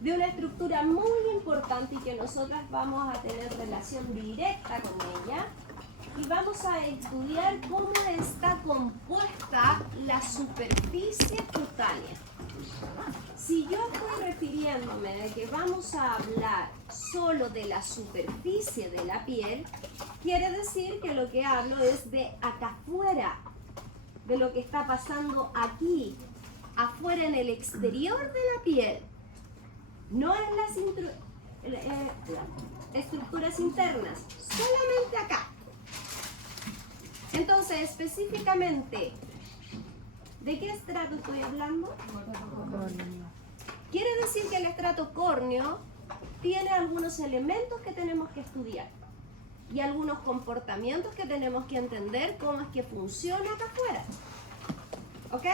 de una estructura muy importante y que nosotras vamos a tener relación directa con ella. Y vamos a estudiar cómo está compuesta la superficie cutánea. Si yo estoy refiriéndome de que vamos a hablar solo de la superficie de la piel, quiere decir que lo que hablo es de acá afuera, de lo que está pasando aquí, afuera en el exterior de la piel, no en las estructuras internas, solamente acá. Entonces, específicamente, ¿de qué estrato estoy hablando? Quiere decir que el estrato córneo tiene algunos elementos que tenemos que estudiar y algunos comportamientos que tenemos que entender cómo es que funciona acá afuera. ¿Ok?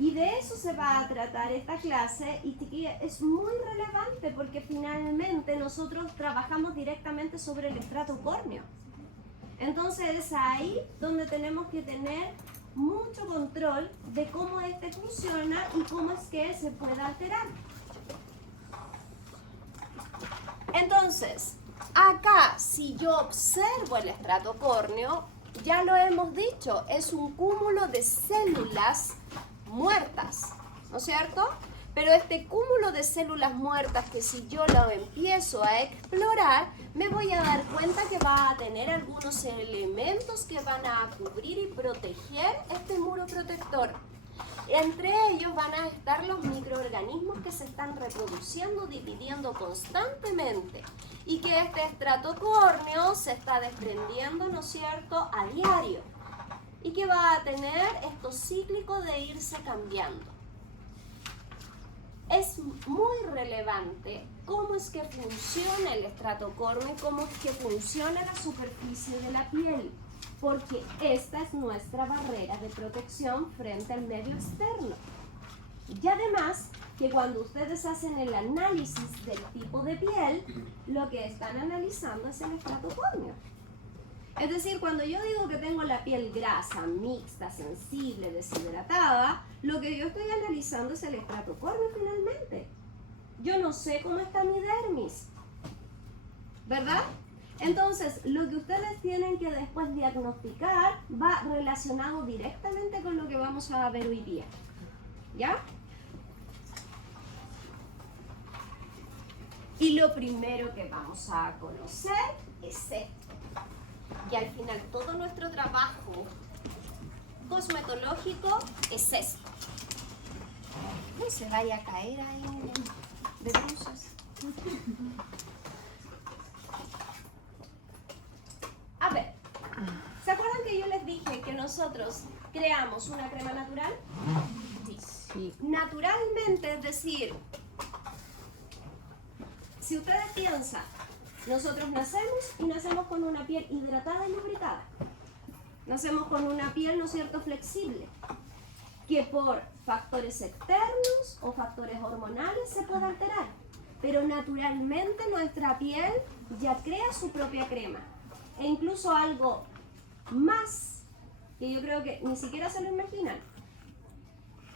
Y de eso se va a tratar esta clase y es muy relevante porque finalmente nosotros trabajamos directamente sobre el estrato córneo. Entonces es ahí donde tenemos que tener mucho control de cómo este funciona y cómo es que se puede alterar. Entonces, acá si yo observo el estrato córneo, ya lo hemos dicho, es un cúmulo de células muertas, ¿no es cierto? Pero este cúmulo de células muertas que si yo lo empiezo a explorar, me voy a dar cuenta que va a tener algunos elementos que van a cubrir y proteger este muro protector. Entre ellos van a estar los microorganismos que se están reproduciendo, dividiendo constantemente y que este estrato córneo se está desprendiendo, ¿no es cierto?, a diario y que va a tener esto cíclico de irse cambiando. Es muy relevante cómo es que funciona el estrato córneo y cómo es que funciona la superficie de la piel, porque esta es nuestra barrera de protección frente al medio externo. Y además, que cuando ustedes hacen el análisis del tipo de piel, lo que están analizando es el estrato córneo. Es decir, cuando yo digo que tengo la piel grasa, mixta, sensible, deshidratada, lo que yo estoy analizando es el estrato córneo finalmente. Yo no sé cómo está mi dermis, ¿verdad? Entonces, lo que ustedes tienen que después diagnosticar va relacionado directamente con lo que vamos a ver hoy día. ¿Ya? Y lo primero que vamos a conocer es esto. Y al final todo nuestro trabajo cosmetológico es esto. No se vaya a caer ahí de bruces. A ver, ¿se acuerdan que yo les dije que nosotros creamos una crema natural? Sí. Naturalmente, es decir, si ustedes piensan, nosotros nacemos y nacemos con una piel hidratada y lubricada. Nacemos con una piel, ¿no es cierto?, flexible, que por factores externos o factores hormonales se puede alterar. Pero naturalmente nuestra piel ya crea su propia crema. E incluso algo más, que yo creo que ni siquiera se lo imaginan,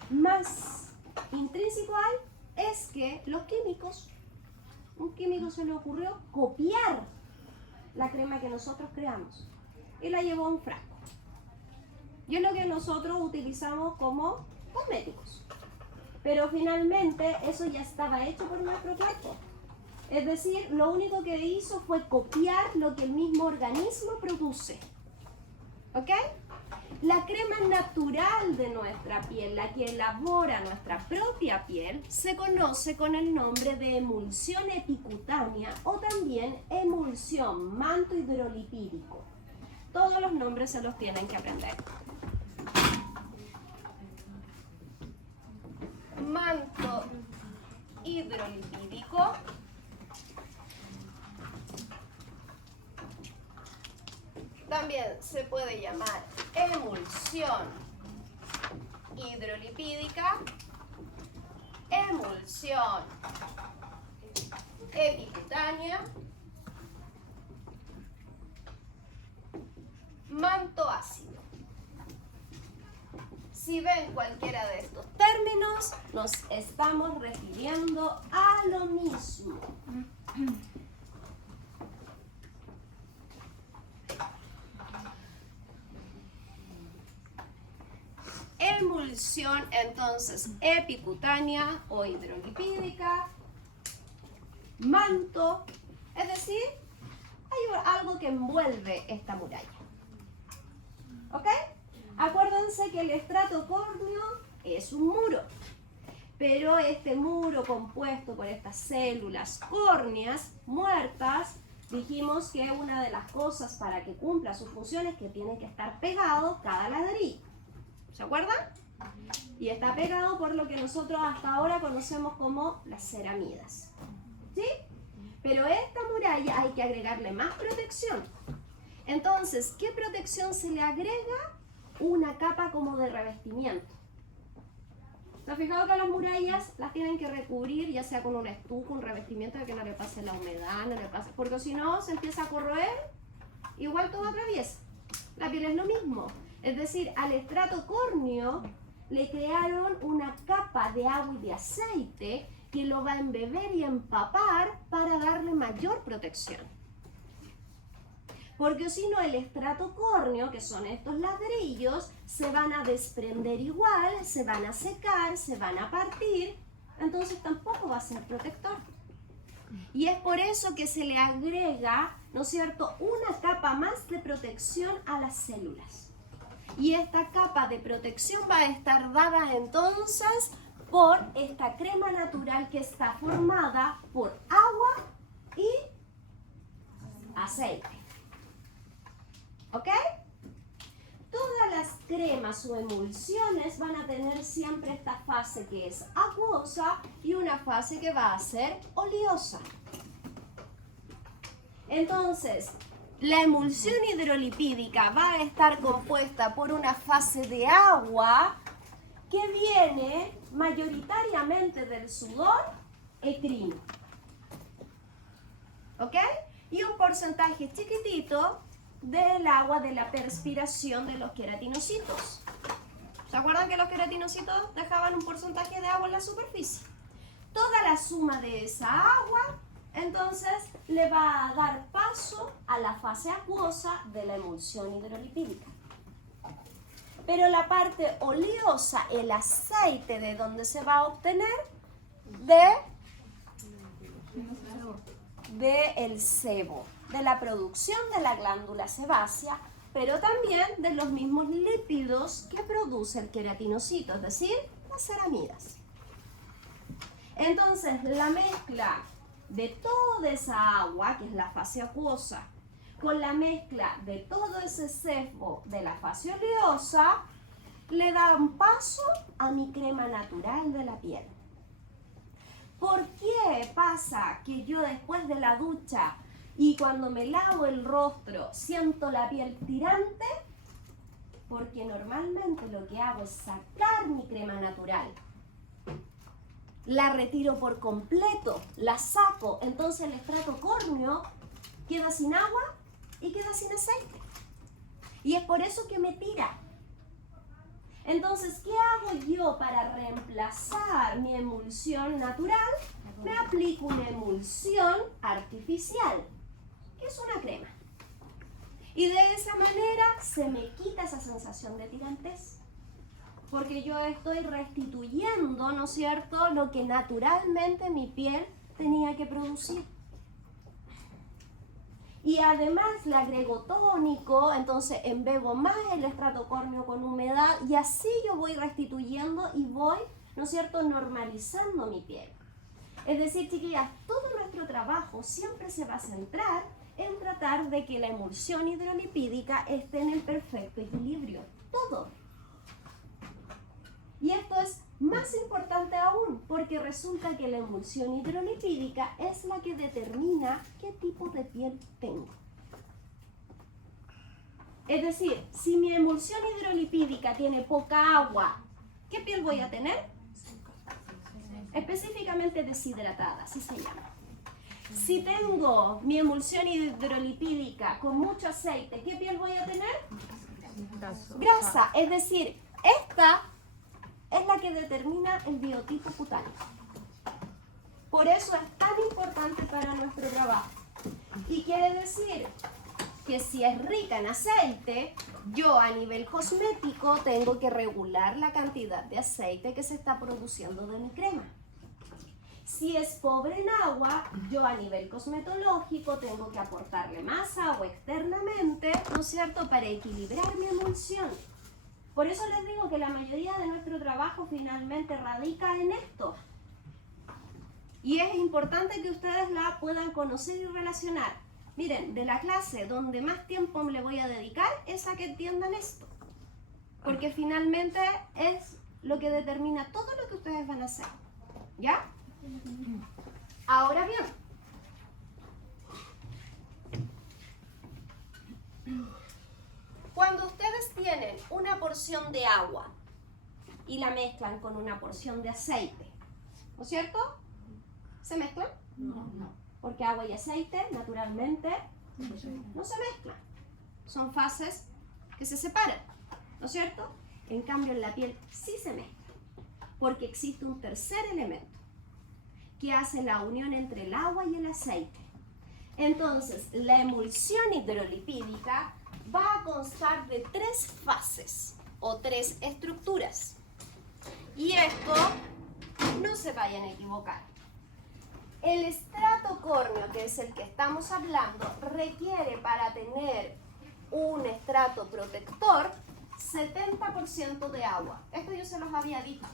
más intrínseco hay, es que los químicos, un químico se le ocurrió copiar la crema que nosotros creamos y la llevó a un frasco. Y es lo que nosotros utilizamos como cosméticos. Pero finalmente eso ya estaba hecho por nuestro cuerpo. Es decir, lo único que hizo fue copiar lo que el mismo organismo produce. ¿Ok? La crema natural de nuestra piel, la que elabora nuestra propia piel, se conoce con el nombre de emulsión epicutánea o también emulsión manto hidrolipídico. Todos los nombres se los tienen que aprender. Manto hidrolipídico. También se puede llamar emulsión hidrolipídica, emulsión epicutánea, manto ácido. Si ven cualquiera de estos términos, nos estamos refiriendo a lo mismo. Emulsión, entonces, epicutánea o hidrolipídica, manto, es decir, hay algo que envuelve esta muralla. ¿Ok? Acuérdense que el estrato córneo es un muro, pero este muro compuesto por estas células córneas muertas, dijimos que una de las cosas para que cumpla sus funciones es que tiene que estar pegado cada ladrillo. ¿Se acuerdan? Y está pegado por lo que nosotros hasta ahora conocemos como las ceramidas. ¿Sí? Pero a esta muralla hay que agregarle más protección. Entonces, ¿qué protección se le agrega? Una capa como de revestimiento. ¿Se han fijado que las murallas las tienen que recubrir ya sea con un estuco, un revestimiento de que no le pase la humedad, no le pase, porque si no se empieza a corroer, igual todo atraviesa. La piel es lo mismo. Es decir, al estrato córneo le crearon una capa de agua y de aceite que lo va a embeber y empapar para darle mayor protección. Porque si no, el estrato córneo, que son estos ladrillos, se van a desprender igual, se van a secar, se van a partir, entonces tampoco va a ser protector. Y es por eso que se le agrega, ¿no es cierto?, una capa más de protección a las células. Y esta capa de protección va a estar dada entonces por esta crema natural que está formada por agua y aceite. ¿Ok? Todas las cremas o emulsiones van a tener siempre esta fase que es acuosa y una fase que va a ser oleosa. Entonces, la emulsión hidrolipídica va a estar compuesta por una fase de agua que viene mayoritariamente del sudor ecrino. ¿Ok? Y un porcentaje chiquitito del agua de la perspiración de los queratinocitos. ¿Se acuerdan que los queratinocitos dejaban un porcentaje de agua en la superficie? Toda la suma de esa agua, entonces, le va a dar paso a la fase acuosa de la emulsión hidrolipídica. Pero la parte oleosa, el aceite, ¿de dónde se va a obtener? Del sebo, de la producción de la glándula sebácea, pero también de los mismos lípidos que produce el queratinocito, es decir, las ceramidas. Entonces, la mezcla de toda esa agua, que es la fase acuosa, con la mezcla de todo ese sebo de la fase oleosa, le da un paso a mi crema natural de la piel. ¿Por qué pasa que yo después de la ducha y cuando me lavo el rostro siento la piel tirante? Porque normalmente lo que hago es sacar mi crema natural. La retiro por completo, la saco, entonces el estrato córneo queda sin agua y queda sin aceite. Y es por eso que me tira. Entonces, ¿qué hago yo para reemplazar mi emulsión natural? Me aplico una emulsión artificial, que es una crema. Y de esa manera se me quita esa sensación de tirantez. Porque yo estoy restituyendo, ¿no es cierto?, lo que naturalmente mi piel tenía que producir. Y además le agrego tónico, entonces embebo más el estrato córneo con humedad y así yo voy restituyendo y voy, ¿no es cierto?, normalizando mi piel. Es decir, chiquillas, todo nuestro trabajo siempre se va a centrar en tratar de que la emulsión hidrolipídica esté en el perfecto equilibrio. Todo. Y esto es más importante aún, porque resulta que la emulsión hidrolipídica es la que determina qué tipo de piel tengo. Es decir, si mi emulsión hidrolipídica tiene poca agua, ¿qué piel voy a tener? Específicamente deshidratada, así se llama. Si tengo mi emulsión hidrolipídica con mucho aceite, ¿qué piel voy a tener? Grasa, es decir, esta que determina el biotipo cutáneo. Por eso es tan importante para nuestro trabajo. Y quiere decir que si es rica en aceite, yo a nivel cosmético tengo que regular la cantidad de aceite que se está produciendo de mi crema. Si es pobre en agua, yo a nivel cosmetológico tengo que aportarle más agua externamente, ¿no es cierto?, para equilibrar mi emulsión. Por eso les digo que la mayoría de nuestro trabajo finalmente radica en esto. Y es importante que ustedes la puedan conocer y relacionar. Miren, de la clase donde más tiempo le voy a dedicar es a que entiendan esto. Porque finalmente es lo que determina todo lo que ustedes van a hacer. ¿Ya? Ahora bien, cuando ustedes tienen una porción de agua y la mezclan con una porción de aceite, ¿no es cierto? ¿Se mezclan? No. Porque agua y aceite, naturalmente, no se mezclan. Son fases que se separan, ¿no es cierto? En cambio, en la piel sí se mezclan, porque existe un tercer elemento que hace la unión entre el agua y el aceite. Entonces, la emulsión hidrolipídica va a constar de 3 fases o 3 estructuras. Y esto, no se vayan a equivocar. El estrato córneo, que es el que estamos hablando, requiere para tener un estrato protector 70% de agua. Esto yo se los había dicho.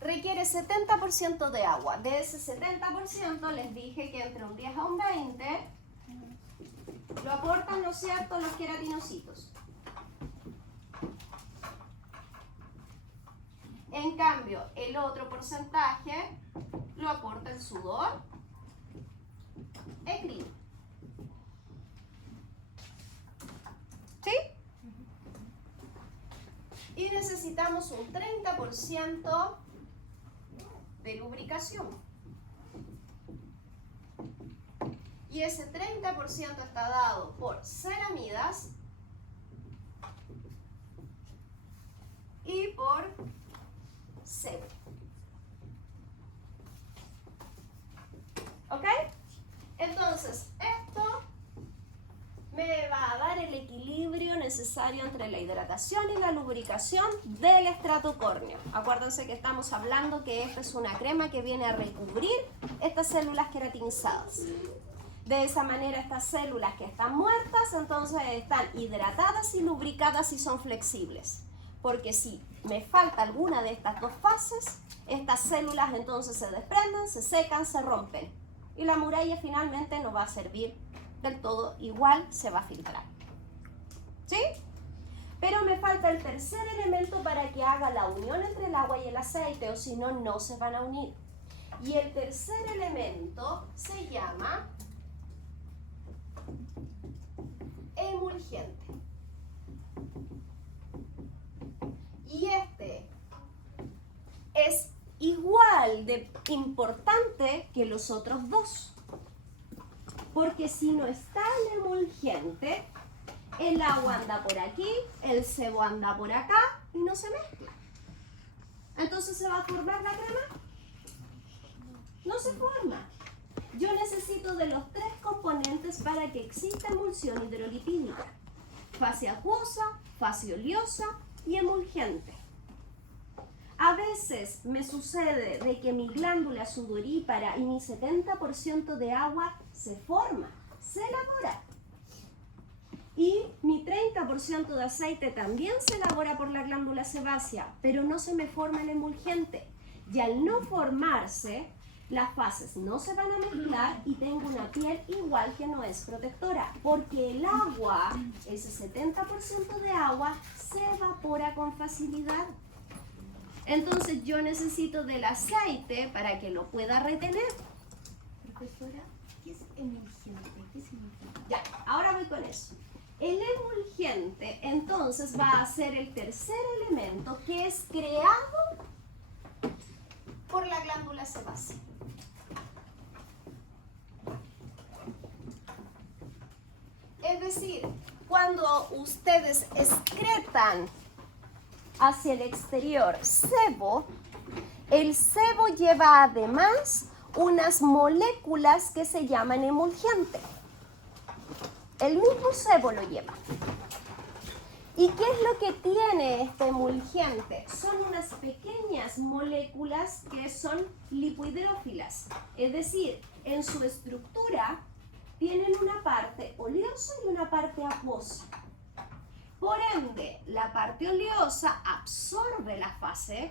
Requiere 70% de agua. De ese 70% les dije que entre un 10 a un 20 lo aportan, ¿no es cierto?, los queratinocitos. En cambio, el otro porcentaje lo aporta el sudor eccrino. ¿Sí? Y necesitamos un 30% de lubricación. Y ese 30% está dado por ceramidas y por sebo. ¿Ok? Entonces, esto me va a dar el equilibrio necesario entre la hidratación y la lubricación del estrato córneo. Acuérdense que estamos hablando que esta es una crema que viene a recubrir estas células queratinizadas. De esa manera, estas células que están muertas, entonces están hidratadas y lubricadas y son flexibles. Porque si me falta alguna de estas dos fases, estas células entonces se desprenden, se secan, se rompen. Y la muralla finalmente no va a servir del todo, igual se va a filtrar. ¿Sí? Pero me falta el tercer elemento para que haga la unión entre el agua y el aceite, o si no, no se van a unir. Y el tercer elemento se llama emulgente. Y este es igual de importante que los otros dos. Porque si no está el emulgente, el agua anda por aquí, el sebo anda por acá y no se mezcla. Entonces, ¿se va a formar la crema? No se forma. Yo necesito de los 3 componentes para que exista emulsión hidrolipídica: fase acuosa, fase oleosa y emulgente. A veces me sucede de que mi glándula sudorípara y mi 70% de agua se forma, se elabora. Y mi 30% de aceite también se elabora por la glándula sebácea, pero no se me forma el emulgente. Y al no formarse, las fases no se van a mezclar y tengo una piel igual que no es protectora, porque el agua, ese 70% de agua, se evapora con facilidad. Entonces yo necesito del aceite para que lo pueda retener. Profesora, ¿qué es emulgente? ¿Qué significa? Ya, ahora voy con eso. El emulgente entonces va a ser el tercer elemento que es creado por la glándula sebácea. Es decir, cuando ustedes excretan hacia el exterior sebo, el sebo lleva además unas moléculas que se llaman emulgente. El mismo sebo lo lleva. ¿Y qué es lo que tiene este emulgente? Son unas pequeñas moléculas que son lipohidrófilas. Es decir, en su estructura tienen una parte oleosa y una parte acuosa. Por ende, la parte oleosa absorbe la fase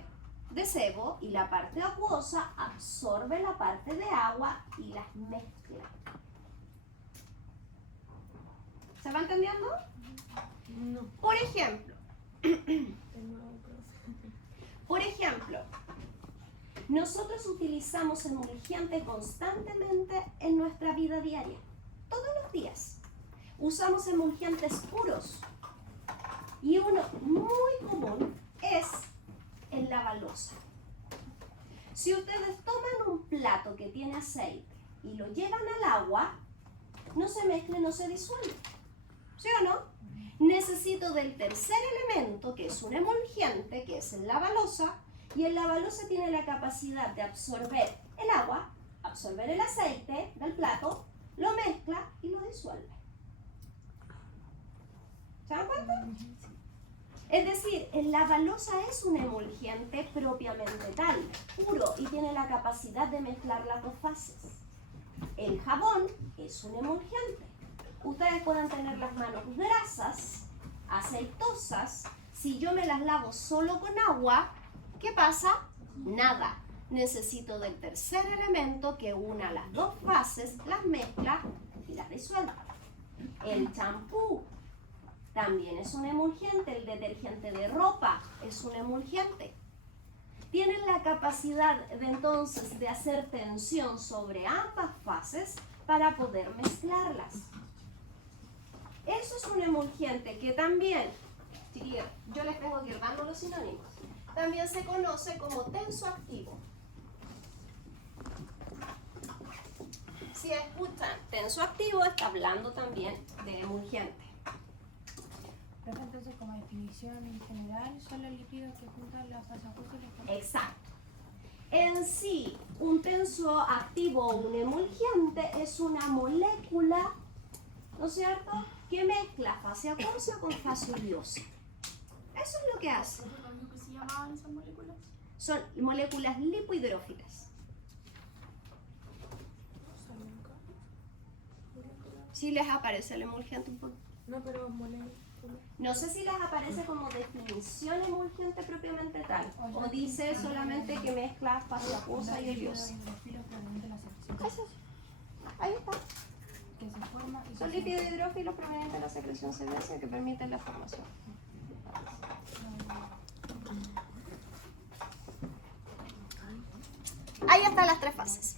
de sebo y la parte acuosa absorbe la parte de agua y las mezcla. ¿Se va entendiendo? No. Por ejemplo, nosotros utilizamos emulgente constantemente en nuestra vida diaria, todos los días. Usamos emulgentes puros y uno muy común es el lavalosa. Si ustedes toman un plato que tiene aceite y lo llevan al agua, no se mezcla, no se disuelve. ¿Sí o no? Necesito del tercer elemento, que es un emulgente, que es el lavalosa, y el lavalosa tiene la capacidad de absorber el agua, absorber el aceite del plato, lo mezcla y lo disuelve. ¿Se dan cuenta? Es decir, el lavalosa es un emulgente propiamente tal, puro, y tiene la capacidad de mezclar las dos fases. El jabón es un emulgente. Ustedes pueden tener las manos grasas, aceitosas. Si yo me las lavo solo con agua, ¿qué pasa? Nada. Necesito del tercer elemento que una las dos fases, las mezcla y las disuelve. El champú también es un emulgente. El detergente de ropa es un emulgente. Tienen la capacidad de entonces de hacer tensión sobre ambas fases para poder mezclarlas. Eso es un emulgente que también, chiquillos, yo les tengo que ir dando los sinónimos, también se conoce como tensoactivo. Si escuchan tensoactivo, está hablando también de emulgente. Pero entonces, como definición en general, son los lípidos que juntan la fase acuosa y la fase. Exacto. En sí, un tensoactivo o un emulgente es una molécula, ¿no es cierto?, que mezcla fase acuosa con fase oleosa. Eso es lo que hace. ¿Cómo se llamaban esas moléculas? Son moléculas lipohidrófilas. Si les aparece el emulgente un poco. No, pero moléculas. No sé si les aparece como definición emulgente propiamente tal, o dice solamente que mezcla fase acuosa y oleosa. Eso. Ahí está. Que se forma y Son lípidos hidrófilos provenientes de la secreción sebácea que permiten la formación. Ahí están las tres fases.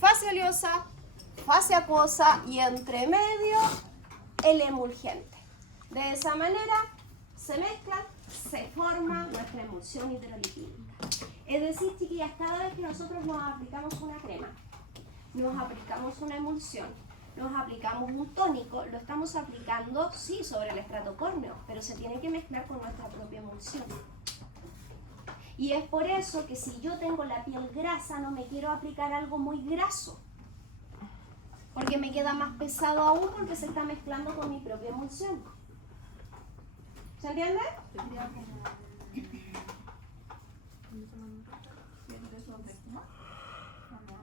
Fase oleosa, fase acuosa y entre medio el emulgente. De esa manera se mezclan, se forma nuestra emulsión hidrolipídica. Es decir, chiquillas, cada vez que nosotros nos aplicamos una crema, nos aplicamos una emulsión, nos aplicamos un tónico, lo estamos aplicando, sí, sobre el estrato córneo, pero se tiene que mezclar con nuestra propia emulsión. Y es por eso que si yo tengo la piel grasa, no me quiero aplicar algo muy graso, porque me queda más pesado aún porque se está mezclando con mi propia emulsión. ¿Se entiende?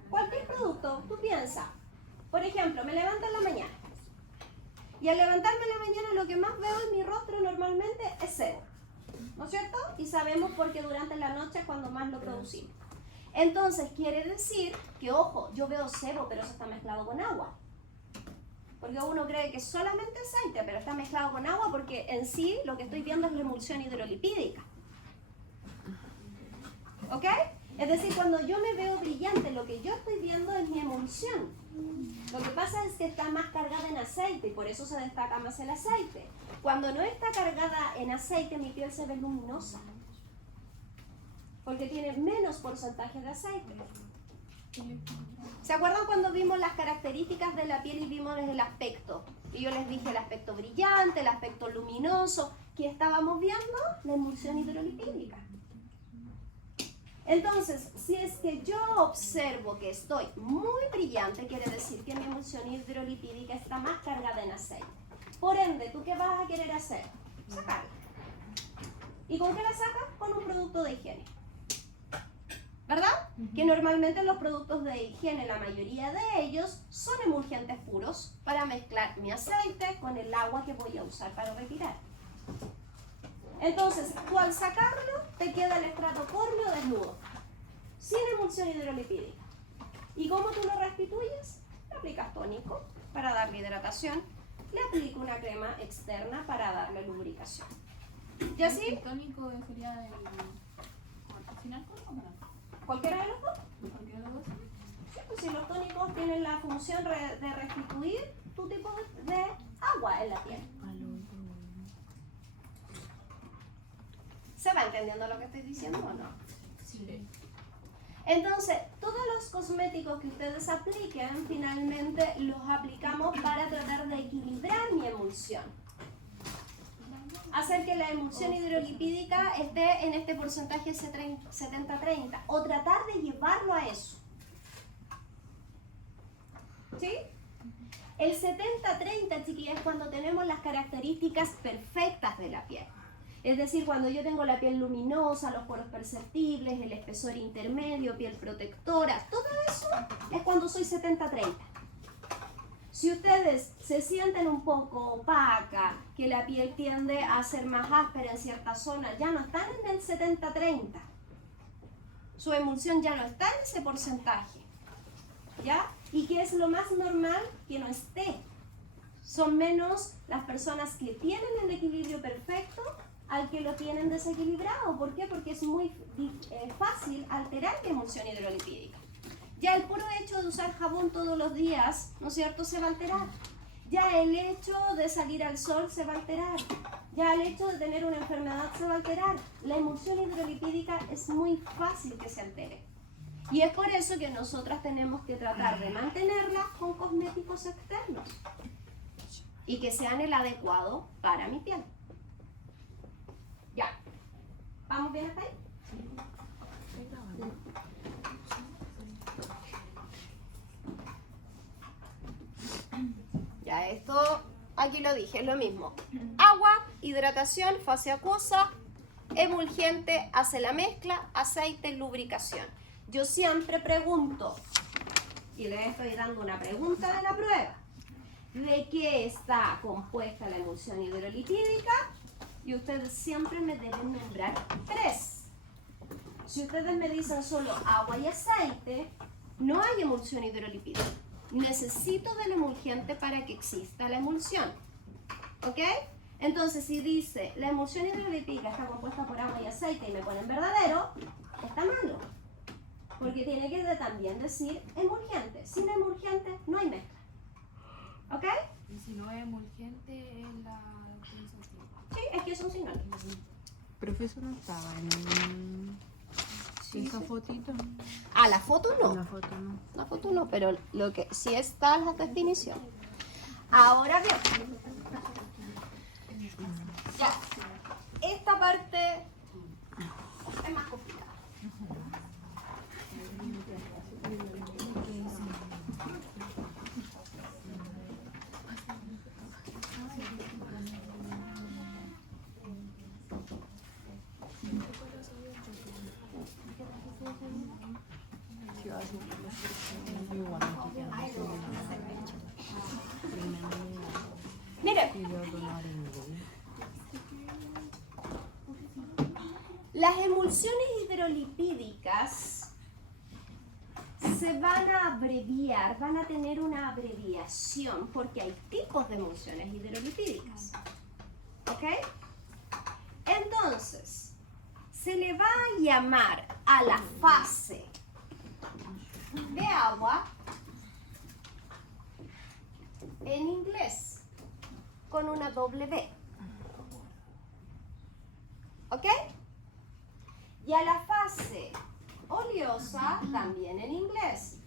Cualquier producto, tú piensas, por ejemplo, me levanto en la mañana y al levantarme en la mañana lo que más veo en mi rostro normalmente es sebo, ¿no es cierto? Y sabemos porque durante la noche es cuando más lo producimos. Entonces quiere decir que, ojo, yo veo sebo pero eso está mezclado con agua. Porque uno cree que es solamente aceite, pero está mezclado con agua porque en sí lo que estoy viendo es la emulsión hidrolipídica. ¿Ok? Es decir, cuando yo me veo brillante, lo que yo estoy viendo es mi emulsión. Lo que pasa es que está más cargada en aceite y por eso se destaca más el aceite. Cuando no está cargada en aceite, mi piel se ve luminosa. Porque tiene menos porcentaje de aceite. ¿Se acuerdan cuando vimos las características de la piel y vimos el aspecto? Y yo les dije el aspecto brillante, el aspecto luminoso. ¿Qué estábamos viendo? La emulsión hidrolipídica. Entonces, si es que yo observo que estoy muy brillante, quiere decir que mi emulsión hidrolipídica está más cargada en aceite. Por ende, ¿tú qué vas a querer hacer? Sacarla. ¿Y con qué la sacas? Con un producto de higiene. ¿Verdad? Que normalmente los productos de higiene, la mayoría de ellos, son emulgentes puros para mezclar mi aceite con el agua que voy a usar para retirar. Entonces, tú al sacarlo, te queda el estrato córneo desnudo, sin emulsión hidrolipídica. ¿Y cómo tú lo restituyes? Le aplicas tónico para darle hidratación, le aplico una crema externa para darle lubricación. ¿Y así? ¿El tónico sería el final o no? ¿Cualquiera de los dos? ¿Cualquiera de los dos? Sí, pues si los tónicos tienen la función de restituir tu tipo de agua en la piel. ¿Se va entendiendo lo que estoy diciendo o no? Sí. Entonces, todos los cosméticos que ustedes apliquen, finalmente los aplicamos para tratar de equilibrar mi emulsión. Hacer que la emulsión hidrolipídica esté en este porcentaje 70-30 o tratar de llevarlo a eso. ¿Sí? El 70-30, chiquillas, es cuando tenemos las características perfectas de la piel. Es decir, cuando yo tengo la piel luminosa, los poros perceptibles, el espesor intermedio, piel protectora, todo eso es cuando soy 70-30. Si ustedes se sienten un poco opaca, que la piel tiende a ser más áspera en ciertas zonas, ya no están en el 70-30. Su emulsión ya no está en ese porcentaje. ¿Ya? ¿Y qué es lo más normal? Que no esté. Son menos las personas que tienen el equilibrio perfecto al que lo tienen desequilibrado. ¿Por qué? Porque es muy fácil alterar la emulsión hidrolipídica. Ya el puro hecho de usar jabón todos los días, ¿no es cierto?, se va a alterar. Ya el hecho de salir al sol se va a alterar. Ya el hecho de tener una enfermedad se va a alterar. La emulsión hidrolipídica es muy fácil que se altere. Y es por eso que nosotras tenemos que tratar de mantenerla con cosméticos externos y que sean el adecuado para mi piel. Ya. ¿Vamos bien hasta ahí? Ya, esto aquí lo dije, es lo mismo. Agua, hidratación, fase acuosa, emulgente, hace la mezcla, aceite, lubricación. Yo siempre pregunto, y les estoy dando una pregunta de la prueba, ¿de qué está compuesta la emulsión hidrolipídica? Y ustedes siempre me deben nombrar 3. Si ustedes me dicen solo agua y aceite, no hay emulsión hidrolipídica. Necesito del emulgente para que exista la emulsión. ¿Ok? Entonces, si dice la emulsión hidrolipídica está compuesta por agua y aceite y me ponen verdadero, está malo. Porque tiene que también decir emulgente. Sin emulgente no hay mezcla. ¿Ok? Y si no es emulgente, es la utilización. Sí, es que son sinónimos. Profesor, no estaba en esa fotito. Ah, la foto no. La foto no. La foto no, pero lo que sí está en la definición. Ahora bien, ya, esta parte es más complicada. Miren, las emulsiones hidrolipídicas se van a abreviar, van a tener una abreviación porque hay tipos de emulsiones hidrolipídicas. ¿Ok? Entonces, se le va a llamar a la fase de agua en inglés con una W. ¿Ok? Y a la fase oleosa también en inglés.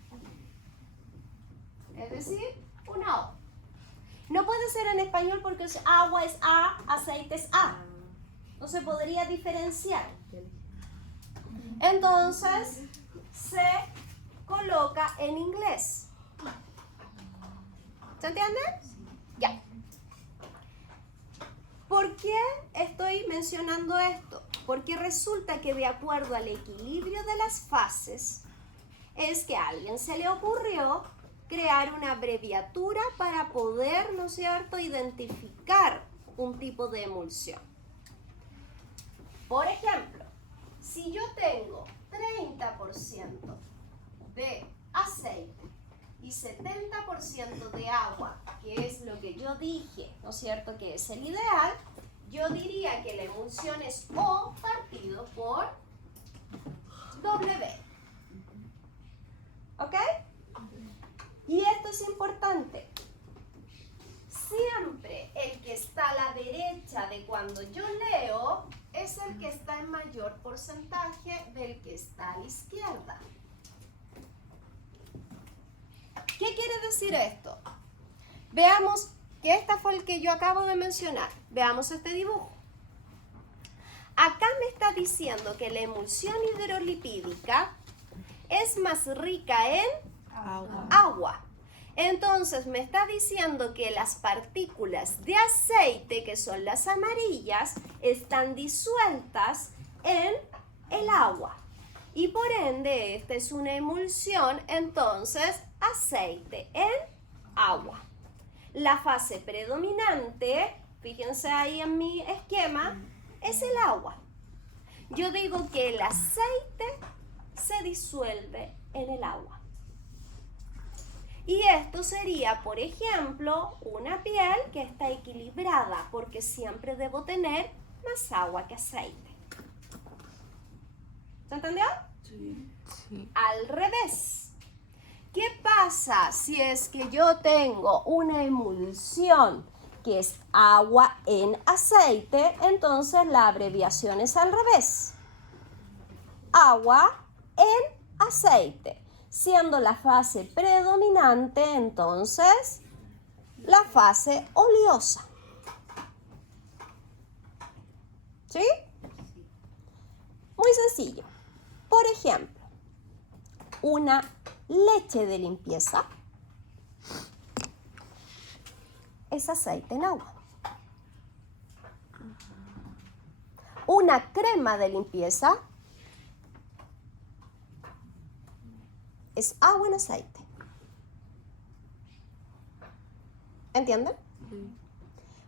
Es decir, una O. No puede ser en español porque agua es A, aceite es A. No se podría diferenciar. Entonces, se coloca en inglés. ¿Se entiende? Ya. ¿Por qué estoy mencionando esto? Porque resulta que de acuerdo al equilibrio de las fases, es que a alguien se le ocurrió crear una abreviatura para poder, ¿no es cierto?, identificar un tipo de emulsión. Por ejemplo, si yo tengo 30% de aceite y 70% de agua, que es lo que yo dije, ¿no es cierto?, que es el ideal, yo diría que la emulsión es O partido por W. ¿Ok? Y esto es importante. Siempre el que está a la derecha de cuando yo leo es el que está en mayor porcentaje del que está a la izquierda. ¿Qué quiere decir esto? Veamos que este fue el que yo acabo de mencionar. Veamos este dibujo. Acá me está diciendo que la emulsión hidrolipídica es más rica en agua. Entonces me está diciendo que las partículas de aceite, que son las amarillas, están disueltas en el agua. Y por ende, esta es una emulsión, entonces, aceite en agua. La fase predominante, fíjense ahí en mi esquema, es el agua. Yo digo que el aceite se disuelve en el agua. Y esto sería, por ejemplo, una piel que está equilibrada, porque siempre debo tener más agua que aceite. ¿Se entendió? Sí. Al revés. ¿Qué pasa si es que yo tengo una emulsión que es agua en aceite? Entonces la abreviación es al revés. Agua en aceite. Siendo la fase predominante, entonces, la fase oleosa. ¿Sí? Muy sencillo. Por ejemplo, una leche de limpieza es aceite en agua. Una crema de limpieza es agua en aceite. ¿Entienden? Sí.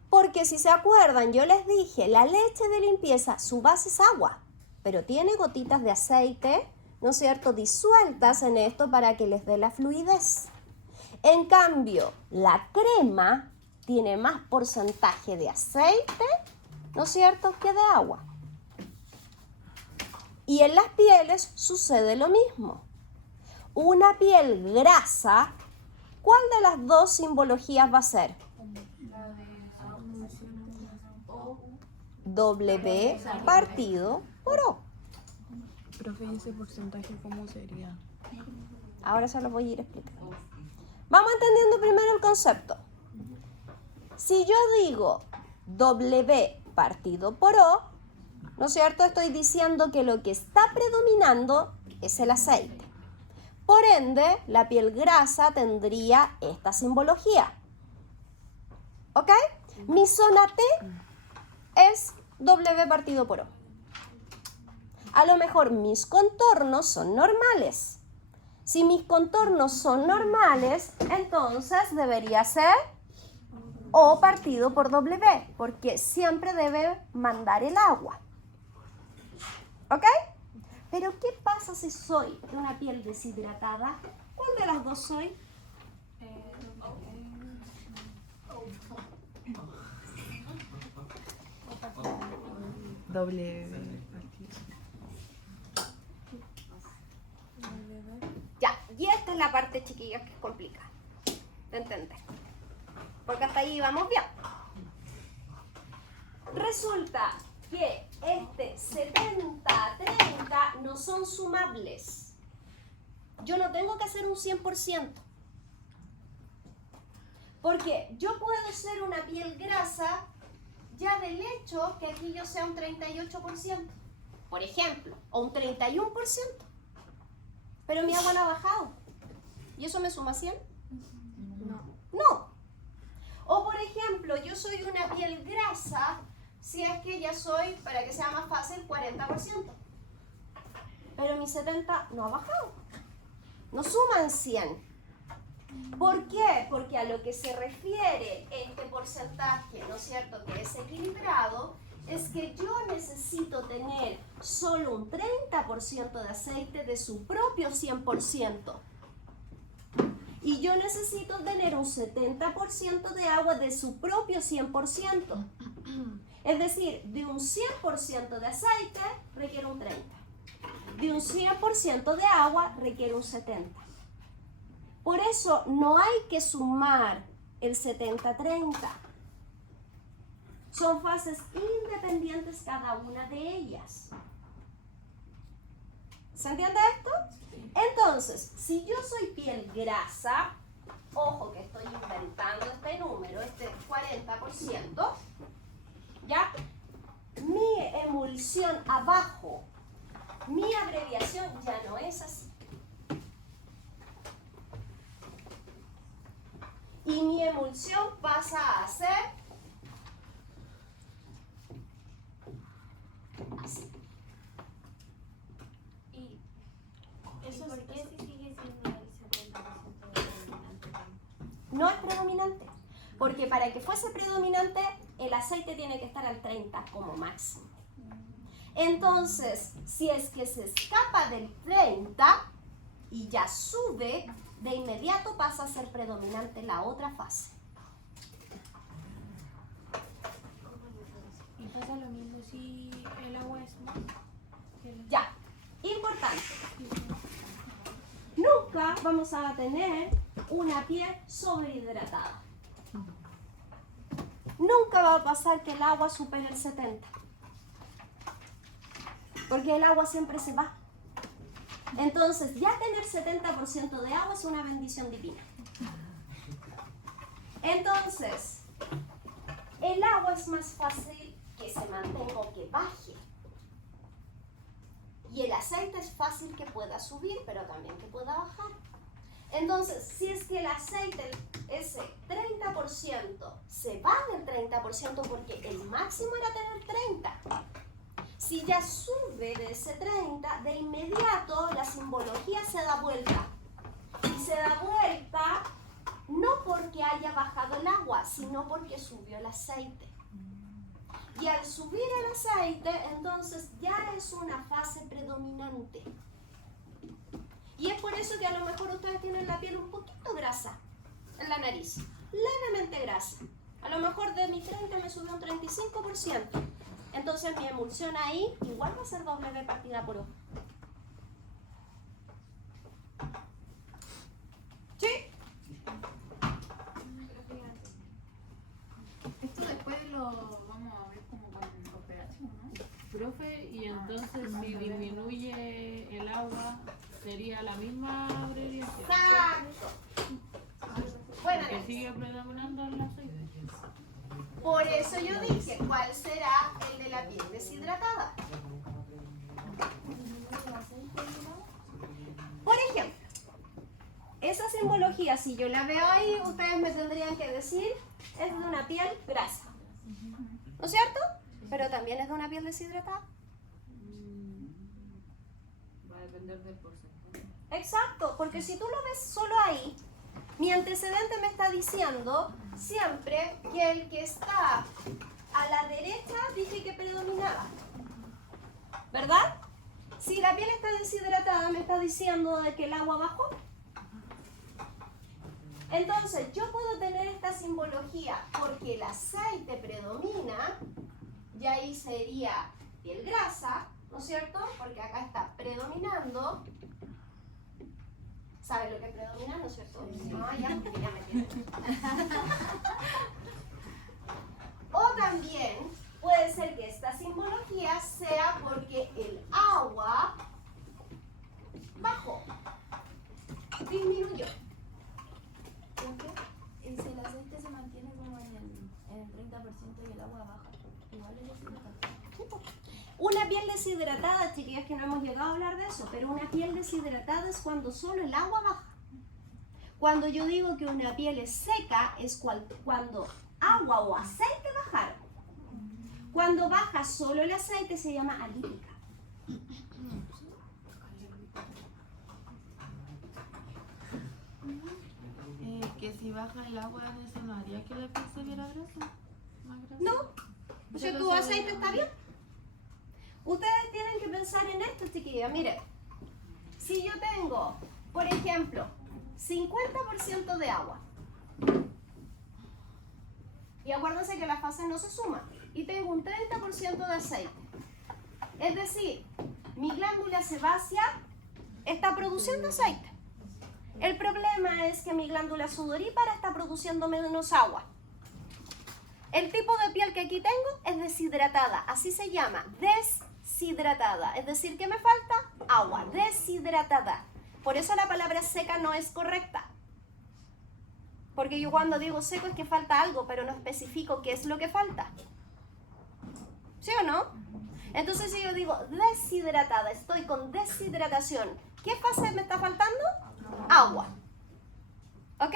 Porque si se acuerdan, yo les dije, la leche de limpieza, su base es agua, pero tiene gotitas de aceite, ¿no es cierto?, disueltas en esto para que les dé la fluidez. En cambio, la crema tiene más porcentaje de aceite, ¿no es cierto?, que de agua. Y en las pieles sucede lo mismo. Una piel grasa, ¿cuál de las dos simbologías va a ser? W partido por O. Profe, ¿y ese porcentaje cómo sería? Ahora se los voy a ir explicando. Vamos entendiendo primero el concepto. Si yo digo W partido por O, ¿no es cierto? Estoy diciendo que lo que está predominando es el aceite. Por ende, la piel grasa tendría esta simbología. ¿Ok? Mi zona T es W partido por O. A lo mejor mis contornos son normales. Si mis contornos son normales, entonces debería ser O partido por W, porque siempre debe mandar el agua. ¿Ok? Pero ¿qué pasa si soy de una piel deshidratada? ¿Cuál de las dos soy? W. Ya, y esta es la parte, chiquillos, que es complicada de entender. Porque hasta ahí vamos bien. Resulta que este 70-30 no son sumables. Yo no tengo que hacer un 100%. Porque yo puedo ser una piel grasa ya del hecho que aquí yo sea un 38%, por ejemplo, o un 31%, pero mi agua no ha bajado. ¿Y eso me suma 100? No. O por ejemplo, yo soy una piel grasa si es que ya soy, para que sea más fácil, 40%. Pero mi 70 no ha bajado. No suman 100. ¿Por qué? Porque a lo que se refiere este porcentaje, ¿no es cierto?, que es equilibrado, es que yo necesito tener solo un 30% de aceite de su propio 100%. Y yo necesito tener un 70% de agua de su propio 100%. Es decir, de un 100% de aceite requiere un 30%. De un 100% de agua requiere un 70%. Por eso no hay que sumar el 70-30. Son fases independientes cada una de ellas. ¿Se entiende esto? Entonces, si yo soy piel grasa, ojo que estoy inventando este número, este 40%, ¿ya? Mi emulsión abajo, mi abreviación ya no es así. Y mi emulsión pasa a ser así. ¿Y eso por qué si sigue siendo el 70% predominante? No es predominante, porque para que fuese predominante el aceite tiene que estar al 30 como máximo. Entonces, si es que se escapa del 30 y ya sube, de inmediato pasa a ser predominante la otra fase. ¿Y pasa lo mismo si el agua es más? Ya, importante. Nunca vamos a tener una piel sobrehidratada. Nunca va a pasar que el agua supere el 70. Porque el agua siempre se va. Entonces, ya tener 70% de agua es una bendición divina. Entonces, el agua es más fácil que se mantenga o que baje. Y el aceite es fácil que pueda subir, pero también que pueda bajar. Entonces, si es que el aceite, ese 30%, se va del 30% porque el máximo era tener 30%. Si ya sube de ese 30, de inmediato la simbología se da vuelta. Y se da vuelta no porque haya bajado el agua, sino porque subió el aceite. Y al subir el aceite, entonces ya es una fase predominante. Y es por eso que a lo mejor ustedes tienen la piel un poquito grasa en la nariz, levemente grasa. A lo mejor de mi 30 me subió un 35%. Entonces mi emulsión ahí igual va a ser W partida por O. ¿Sí? Esto después lo vamos a ver como con operación, ¿no? Profe, y entonces si disminuye el agua, ¿sería la misma abreviación? Exacto. Buena Que análisis. sigue predominando el aceite. Por eso yo dije, ¿cuál será el de la piel deshidratada? Por ejemplo, esa simbología, si yo la veo ahí, ustedes me tendrían que decir, es de una piel grasa. ¿No es cierto? Pero también es de una piel deshidratada. Va a depender del porcentaje. Exacto, porque si tú lo ves solo ahí, mi antecedente me está diciendo siempre que el que está a la derecha dije que predominaba. ¿Verdad? Si la piel está deshidratada me está diciendo de que el agua bajó. Entonces yo puedo tener esta simbología porque el aceite predomina y ahí sería piel grasa, ¿no es cierto? Porque acá está predominando. ¿Saben lo que predomina, no es cierto? No, ya, porque ya me entienden. O también puede ser que esta simbología sea porque el agua bajó, disminuyó. ¿Y si el aceite igual es deshidratado. Una piel deshidratada, chiquillas, que no hemos llegado a hablar de eso, pero una piel deshidratada es cuando solo el agua baja. Cuando yo digo que una piel es seca, es cuando agua o aceite bajaron. Cuando baja solo el aceite se llama alítica. Que si baja el agua, ¿eso no haría que la piel se viera grasa? ¿Más grasa? No, o sea, tu aceite está bien. Ustedes tienen que pensar en esto, chiquillas. Miren, si yo tengo, por ejemplo, 50% de agua, y acuérdense que las fases no se suman, y tengo un 30% de aceite, es decir, mi glándula sebácea está produciendo aceite. El problema es que mi glándula sudorípara está produciendo menos agua. El tipo de piel que aquí tengo es deshidratada, así se llama, deshidratada. Es decir, que me falta agua, deshidratada. Por eso la palabra seca no es correcta. Porque yo cuando digo seco es que falta algo, pero no especifico qué es lo que falta. ¿Sí o no? Entonces si yo digo deshidratada, estoy con deshidratación, ¿qué fase me está faltando? Agua. ¿Ok?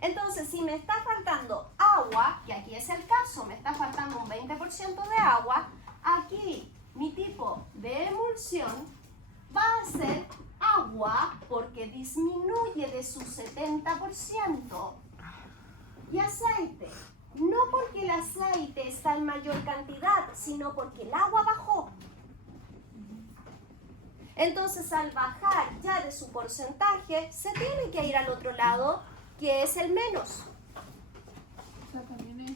Entonces, si me está faltando agua, que aquí es el caso, me está faltando un 20% de agua, aquí mi tipo de emulsión va a ser agua porque disminuye de su 70%. Y aceite, no porque el aceite está en mayor cantidad, sino porque el agua bajó. Entonces, al bajar ya de su porcentaje, se tiene que ir al otro lado, que es el menos. O sea, también es...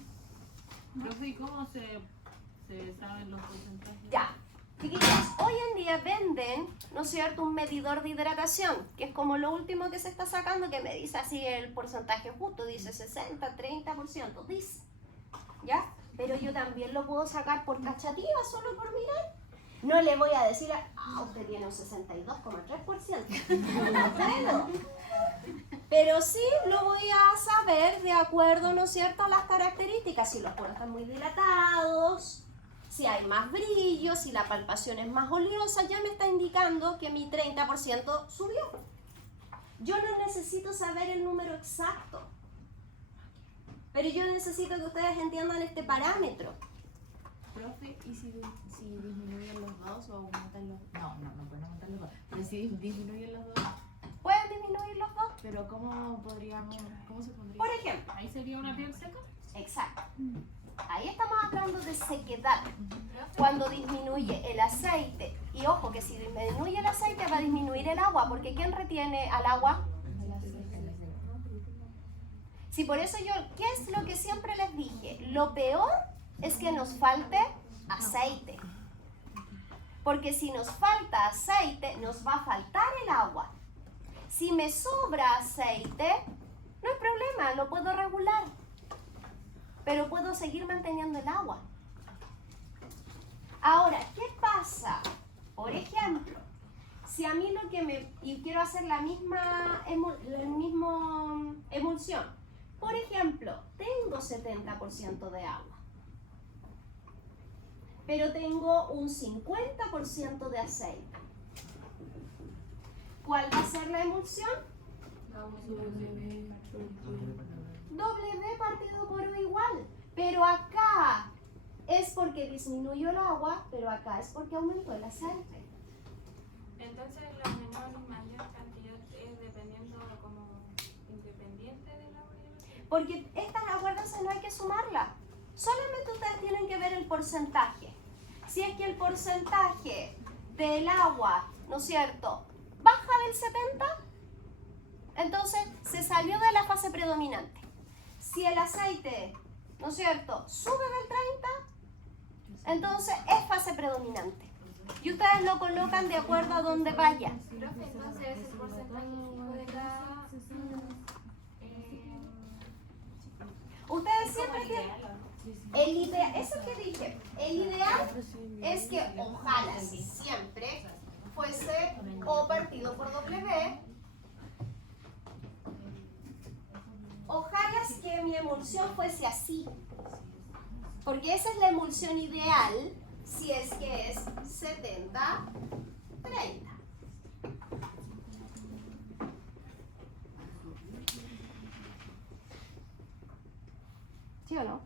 Profe, ¿y cómo se saben los porcentajes? Ya, chiquillos, hoy en día venden, ¿no es cierto?, un medidor de hidratación, que es como lo último que se está sacando, que me dice así el porcentaje justo, dice 60, 30%, dice, ¿ya? Pero yo también lo puedo sacar por cachativa, solo por mirar. No le voy a decir, usted tiene un 62,3%. No puedo. Pero sí lo voy a saber de acuerdo, ¿no es cierto?, a las características. Si los poros están muy dilatados, si hay más brillo, si la palpación es más oleosa, ya me está indicando que mi 30% subió. Yo no necesito saber el número exacto, pero yo necesito que ustedes entiendan este parámetro. Profe, ¿y si disminuyen los dos o aumentan los dos? No pueden aumentar los dos. Pero si disminuyen los dos, ¿Pueden disminuir los dos? pero ¿cómo se pondría? Por ejemplo, ¿Ahí sería una piel seca? exacto. Ahí estamos hablando de sequedad. Cuando disminuye el aceite, y ojo que si disminuye el aceite va a disminuir el agua, porque ¿quién retiene al agua? Sí, por eso yo, ¿qué es lo que siempre les dije? Lo peor es que nos falte aceite. Porque si nos falta aceite, nos va a faltar el agua. Si me sobra aceite, no hay problema, lo puedo regular. Pero puedo seguir manteniendo el agua. Ahora, ¿qué pasa? Por ejemplo, si a mí lo que y quiero hacer la misma emulsión. Por ejemplo, tengo 70% de agua, pero tengo un 50% de aceite. ¿Cuál va a ser la emulsión? W partido por U igual. Pero acá es porque disminuyó el agua, pero acá es porque aumentó el aceite. Entonces la menor y mayor cantidad es dependiendo como independiente de la variable. Porque estas, acuérdense, no hay que sumarlas. Solamente ustedes tienen que ver el porcentaje. Si es que el porcentaje del agua, ¿no es cierto?, baja del 70, entonces se salió de la fase predominante. Si el aceite, ¿no es cierto?, sube del 30, entonces es fase predominante. Y ustedes lo colocan de acuerdo a donde vaya. Profe, entonces ese porcentaje fijo de cada... Ustedes siempre tienen... El ideal, eso que dije, el ideal es que ojalá, si siempre fuese O partido por W, ojalá que mi emulsión fuese así. Porque esa es la emulsión ideal si es que es 70-30. ¿Sí o no?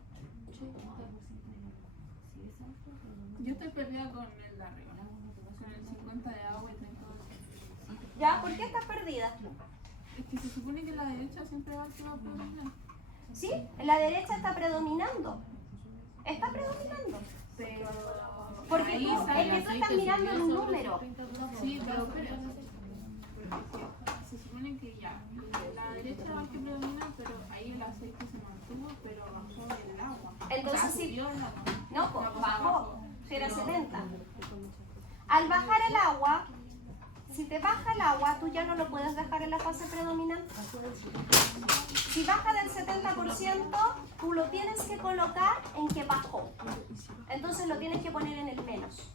Yo estoy perdida con el de arriba. Con el 50 de agua y 30 de aceite. ¿Ya? ¿Por qué estás perdida? Es que se supone que la derecha siempre va a ser predominante. ¿Sí? La derecha está predominando. Está predominando. Pero. Porque ahí tú, sale es que tú aceite estás mirando subió el sobre número. 30%. Sí, pero se supone que ya. La derecha va a que predomina, pero ahí el aceite se mantuvo, pero bajó el agua. Entonces O sea, sí. subió el agua. No, pues, La cosa bajó. Si era 70. Al bajar el agua, si te baja el agua, tú ya no lo puedes dejar en la fase predominante. Si baja del 70%, tú lo tienes que colocar en que bajó. Entonces lo tienes que poner en el menos.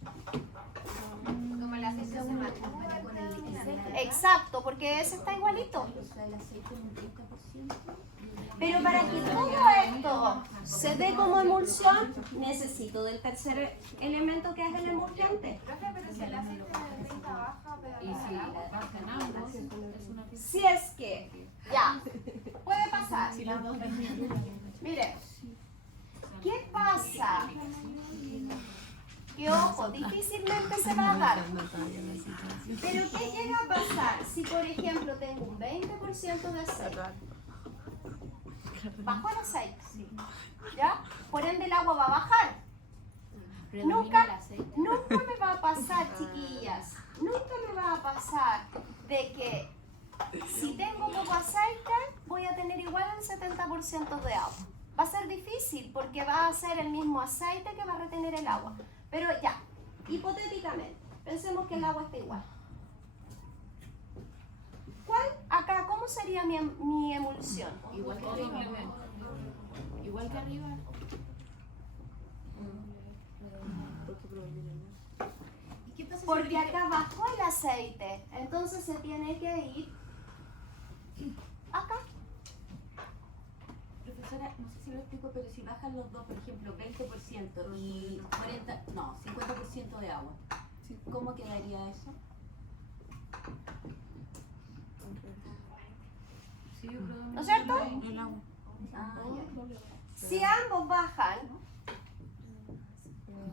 Como el aceite se mantuvo con el líquido. Exacto, porque ese está igualito. O sea, el aceite en un 30%. Pero para que todo esto se dé como emulsión, necesito del tercer elemento que es el emulgente. Profe, pero si el aceite de 30 baja, pero Y si bajan ambos, es una pizza. Si es que, ya, puede pasar. Si las dos disminuyen. Mire, ¿qué pasa? Que ojo, difícilmente se va a dar. Pero ¿qué llega a pasar si, por ejemplo, tengo un 20% de aceite? Bajó el aceite, ¿ya? Por ende el agua va a bajar. Predomina Nunca, el aceite. nunca me va a pasar, chiquillas, nunca me va a pasar de que si tengo poco aceite voy a tener igual el 70% de agua. Va a ser difícil porque va a ser el mismo aceite que va a retener el agua. Pero ya, hipotéticamente, pensemos que el agua está igual. ¿Cuál acá, cómo sería mi emulsión? Igual que arriba. Igual que arriba. ¿Y qué pasa si Porque acá bajó el aceite, entonces se tiene que ir acá. Profesora, no sé si lo explico, pero si bajan los dos, por ejemplo, 20% y 50% de agua, ¿cómo quedaría eso? Sí, predomina ¿No es cierto? el agua. Ah, ya. Si ambos bajan,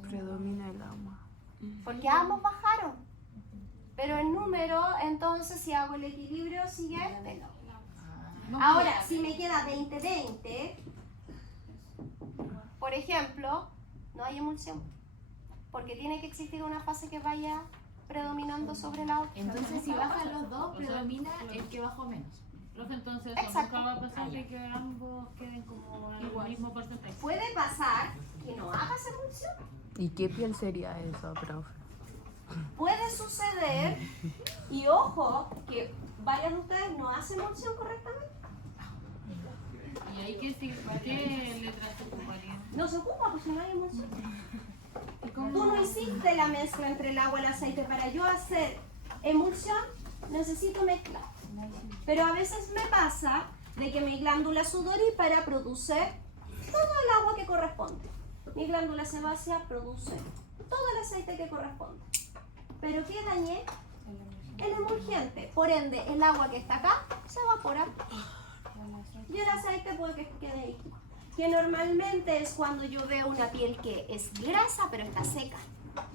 Predomina el agua. porque ambos bajaron, pero el número, entonces si hago el equilibrio, sigue este. Ahora, si me queda 20-20, por ejemplo, no hay emulsión, porque tiene que existir una fase que vaya predominando sobre la otra. Entonces, si bajan los dos, predomina el que bajó menos. Profe, entonces Exacto. nunca va a pasar de que ambos queden como en el mismo porcentaje. Puede pasar que no hagas emulsión. ¿Y qué piel sería esa, profe? Puede suceder, y ojo, que varias de ustedes no hacen emulsión correctamente. ¿Y ahí qué letras se ocuparían? No se ocupa, pues si no hay emulsión. Tú no hiciste la mezcla entre el agua y el aceite. Para yo hacer emulsión, necesito mezclar. Pero a veces me pasa de que mi glándula sudorípara produce todo el agua que corresponde. Mi glándula sebácea produce todo el aceite que corresponde. Pero ¿qué dañé? El emulgente. Por ende, el agua que está acá se evapora. Y el aceite puede que quede ahí. Que normalmente es cuando yo veo una piel que es grasa pero está seca.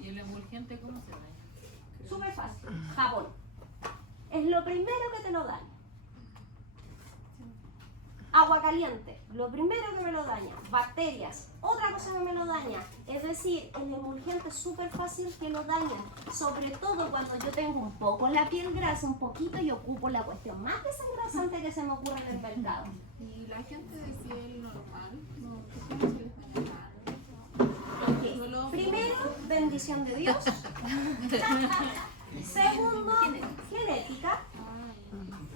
¿Y el emulgente cómo se daña? Súper fácil. Jabón. Es lo primero que te lo daña. Agua caliente, lo primero que me lo daña. Bacterias, otra cosa que me lo daña. Es decir, el emulgente es súper fácil que lo daña. Sobre todo cuando yo tengo un poco la piel grasa, un poquito, y ocupo la cuestión más desengrasante que se me ocurre en el mercado. ¿Y la gente de piel normal? No, ¿qué se les daña? Ok, primero, bendición de Dios. Segundo, genética.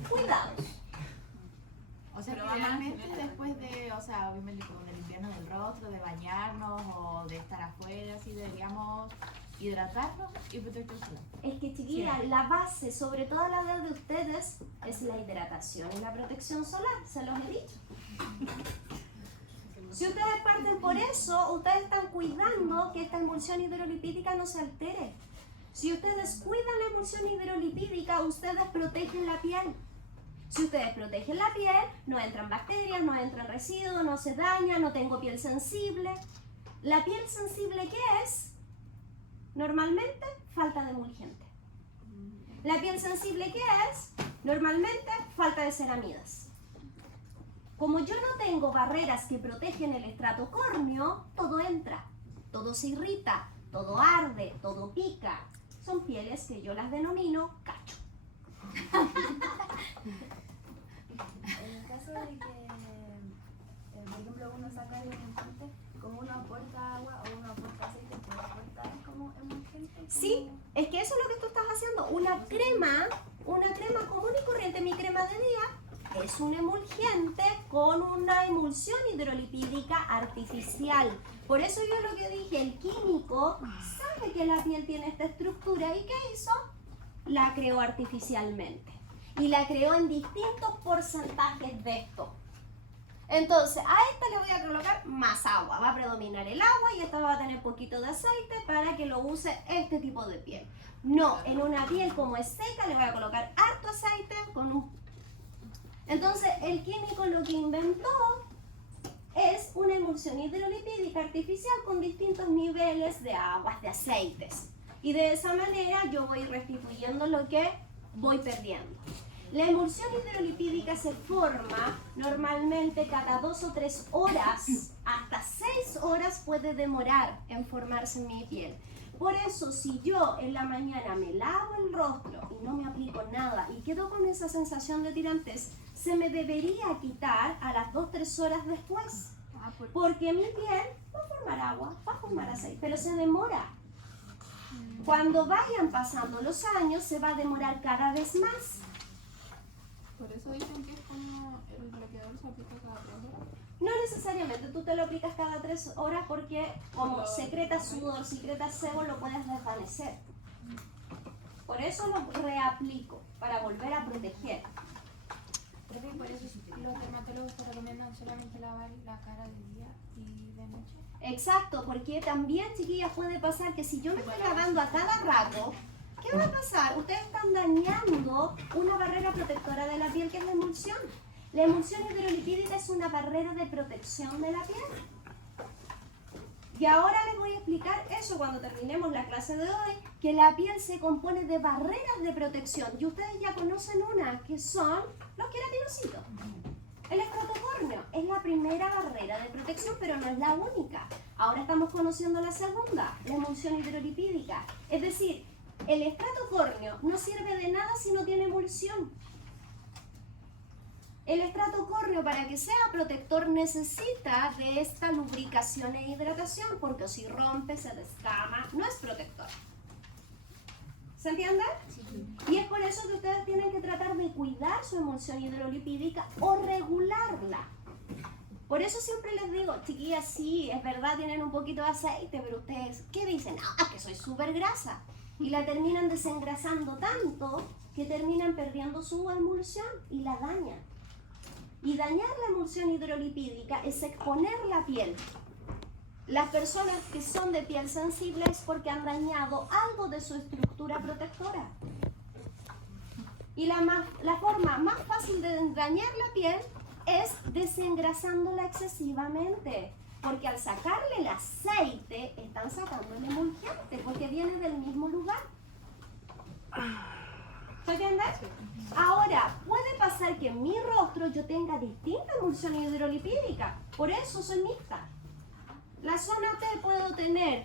Cuidados. O sea, Pero que realmente bajan, después de, o sea, obviamente como de limpiarnos el rostro, de bañarnos o de estar afuera, así deberíamos hidratarnos y protector solar. Es que chiquilla, la base, sobre todo la edad de ustedes, es la hidratación y la protección solar, se los he dicho. Si ustedes parten por eso, ustedes están cuidando que esta emulsión hidrolipídica no se altere. Si ustedes cuidan la emulsión hidrolipídica, ustedes protegen la piel. Si ustedes protegen la piel, no entran bacterias, no entran residuos, no se daña, no tengo piel sensible. ¿La piel sensible qué es? Normalmente, falta de emulgente. ¿La piel sensible qué es? Normalmente, falta de ceramidas. Como yo no tengo barreras que protegen el estrato córneo, todo entra, todo se irrita, todo arde, todo pica. Son pieles que yo las denomino cacho. En el caso de que, por ejemplo, uno saca el emulgente, como uno aporta agua o uno aporta aceite, ¿puede aportar como emulgente? Sí, es que eso es lo que tú estás haciendo. Una crema común y corriente, mi crema de día, es un emulgente con una emulsión hidrolipídica artificial. Por eso yo lo que dije, el químico sabe que la piel tiene esta estructura y ¿qué hizo? La creó artificialmente. Y la creó en distintos porcentajes de esto. Entonces, a esta le voy a colocar más agua. Va a predominar el agua y esta va a tener poquito de aceite para que lo use este tipo de piel. No, en una piel como es seca le voy a colocar harto aceite con un... Entonces, el químico lo que inventó es una emulsión hidrolipídica artificial con distintos niveles de aguas, de aceites. Y de esa manera yo voy restituyendo lo que voy perdiendo. La emulsión hidrolipídica se forma normalmente cada 2 o 3 horas, hasta 6 horas puede demorar en formarse en mi piel. Por eso, si yo en la mañana me lavo el rostro y no me aplico nada y quedo con esa sensación de tirantez, se me debería quitar a las 2 o 3 horas después. Porque mi piel va a formar agua, va a formar aceite, pero se demora. Cuando vayan pasando los años, se va a demorar cada vez más. Por eso dicen que es como el bloqueador se aplica cada 3 horas. No necesariamente, tú te lo aplicas cada 3 horas porque como secreta sudor, secreta sebo, lo puedes desvanecer. Por eso lo reaplico, para volver a proteger. Pero por eso los dermatólogos te recomiendan solamente lavar la cara de día y de noche. Exacto, porque también, chiquillas, puede pasar que si yo me estoy lavando a cada rato, ¿qué va a pasar? Ustedes están dañando una barrera protectora de la piel que es la emulsión. La emulsión hidrolipídica es una barrera de protección de la piel. Y ahora les voy a explicar eso cuando terminemos la clase de hoy, que la piel se compone de barreras de protección. Y ustedes ya conocen una, que son los queratinocitos. El estrato córneo es la primera barrera de protección, pero no es la única. Ahora estamos conociendo la segunda, la emulsión hidrolipídica. Es decir, el estrato córneo no sirve de nada si no tiene emulsión. El estrato córneo, para que sea protector, necesita de esta lubricación e hidratación, porque si rompe, se descama, no es protector. ¿Se entiende? Sí. Y es por eso que ustedes tienen que tratar de cuidar su emulsión hidrolipídica o regularla. Por eso siempre les digo, chiquillas, sí, es verdad, tienen un poquito de aceite, pero ustedes, ¿qué dicen? Ah, que soy súper grasa. Y la terminan desengrasando tanto que terminan perdiendo su emulsión y la dañan. Y dañar la emulsión hidrolipídica es exponer la piel. Las personas que son de piel sensible es porque han dañado algo de su estructura protectora. Y la forma más fácil de dañar la piel es desengrasándola excesivamente. Porque al sacarle el aceite, están sacando el emulgente, porque viene del mismo lugar. ¿Se entiende? Ahora, puede pasar que en mi rostro yo tenga distinta emulsión hidrolipídica. Por eso soy mixta. La zona T puedo tener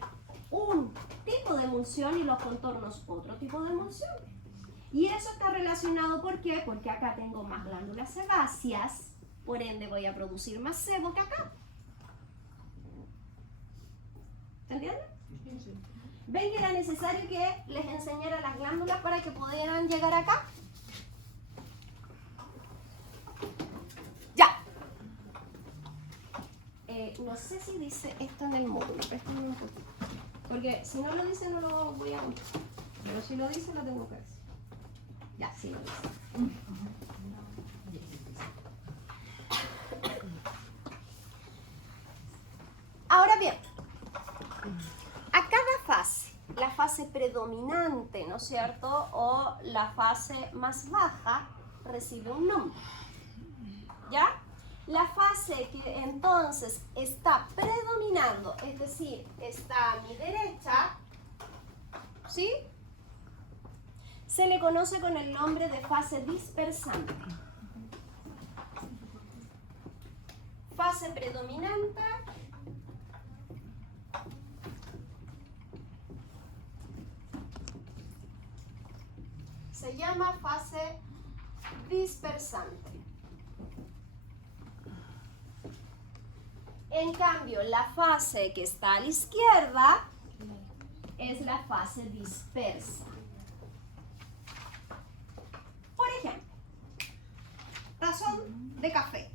un tipo de emulsión y los contornos otro tipo de emulsión. Y eso está relacionado, ¿por qué? Porque acá tengo más glándulas sebáceas, por ende voy a producir más sebo que acá. ¿Se entiende? ¿Ven que era necesario que les enseñara las glándulas para que pudieran llegar acá? Ya. No sé si dice esto en el módulo, préstame un poquito. Porque si no lo dice no lo voy a contar. Pero si lo dice lo tengo que decir. Ya, sí lo dice. fase predominante, ¿no es cierto? O la fase más baja recibe un nombre. ¿Ya? La fase que entonces está predominando, es decir, está a mi derecha, ¿sí? Se le conoce con el nombre de fase dispersante. Fase predominante se llama fase dispersante. En cambio, la fase que está a la izquierda es la fase dispersa. Por ejemplo, tazón de café,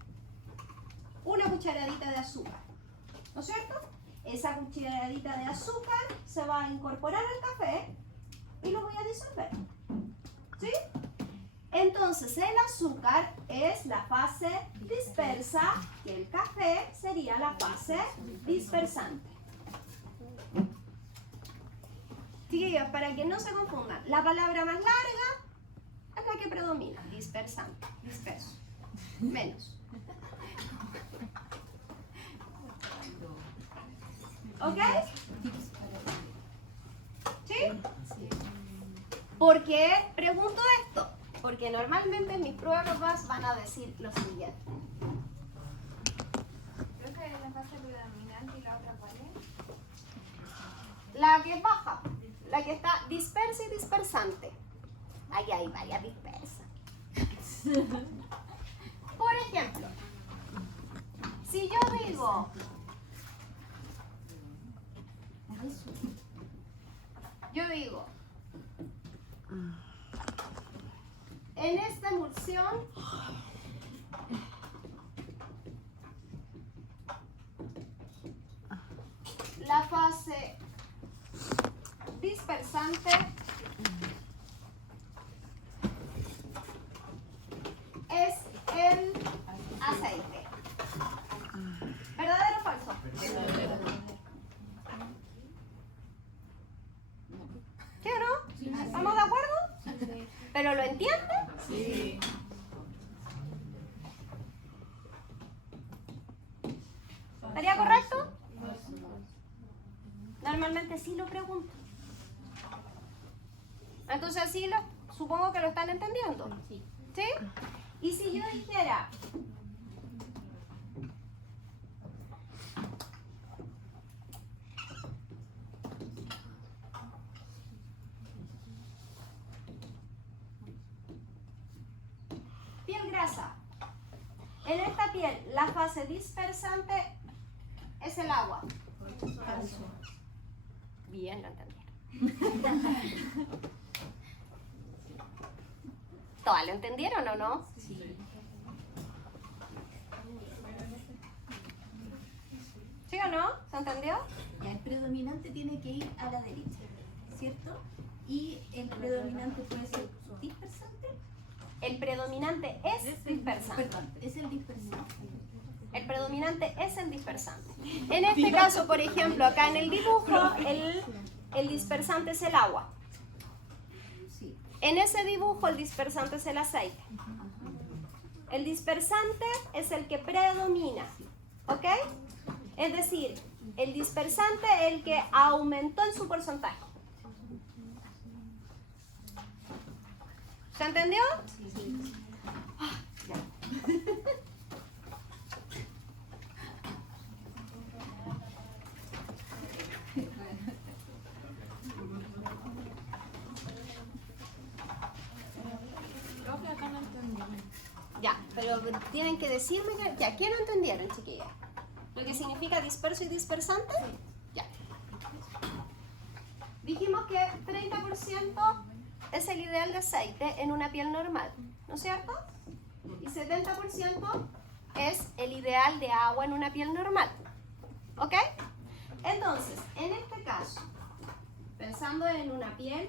una cucharadita de azúcar, ¿no es cierto? Esa cucharadita de azúcar se va a incorporar al café y lo voy a disolver, ¿sí? Entonces el azúcar es la fase dispersa y el café sería la fase dispersante. Chiquillos, para que no se confundan, la palabra más larga es la que predomina, dispersante, disperso, menos. ¿Ok? ¿Sí? ¿Por qué pregunto esto? Porque normalmente en mis pruebas van a decir lo siguiente. Creo que la fase predominante y la otra, ¿cuál es? La que es baja, la que está dispersa y dispersante. Aquí hay varias dispersas. Por ejemplo, si yo digo en esta emulsión la fase dispersante es el aceite. ¿Verdadero o falso? ¿Sí o no? ¿Estamos de acuerdo? ¿Pero lo entienden? Sí. ¿Estaría correcto? Normalmente sí lo pregunto. Entonces sí supongo que lo están entendiendo. ¿Sí? Y si yo dijera piel grasa. En esta piel la fase dispersante es el agua. Falso. Bien, lo entendieron. ¿Todas lo entendieron o no? Sí. ¿Sí o no? ¿Se entendió? Ya, el predominante tiene que ir a la derecha, ¿cierto? Y el predominante puede ser dispersante. El predominante es dispersante. Perdón, es el dispersante. El predominante es el dispersante. En este caso, por ejemplo, acá en el dibujo, el dispersante es el agua. Sí. En ese dibujo, el dispersante es el aceite. El dispersante es el que predomina. ¿Ok? Es decir, el dispersante es el que aumentó en su porcentaje. ¿Se entendió? Sí. Profe, acá no entendí. Ya, pero tienen que decirme que... Ya, ¿qué no entendieron, chiquillas? ¿Lo que significa disperso y dispersante? Ya. Dijimos que 30% es el ideal de aceite en una piel normal, ¿no es cierto? Y 70% es el ideal de agua en una piel normal. ¿Ok? Entonces, en este caso, pensando en una piel,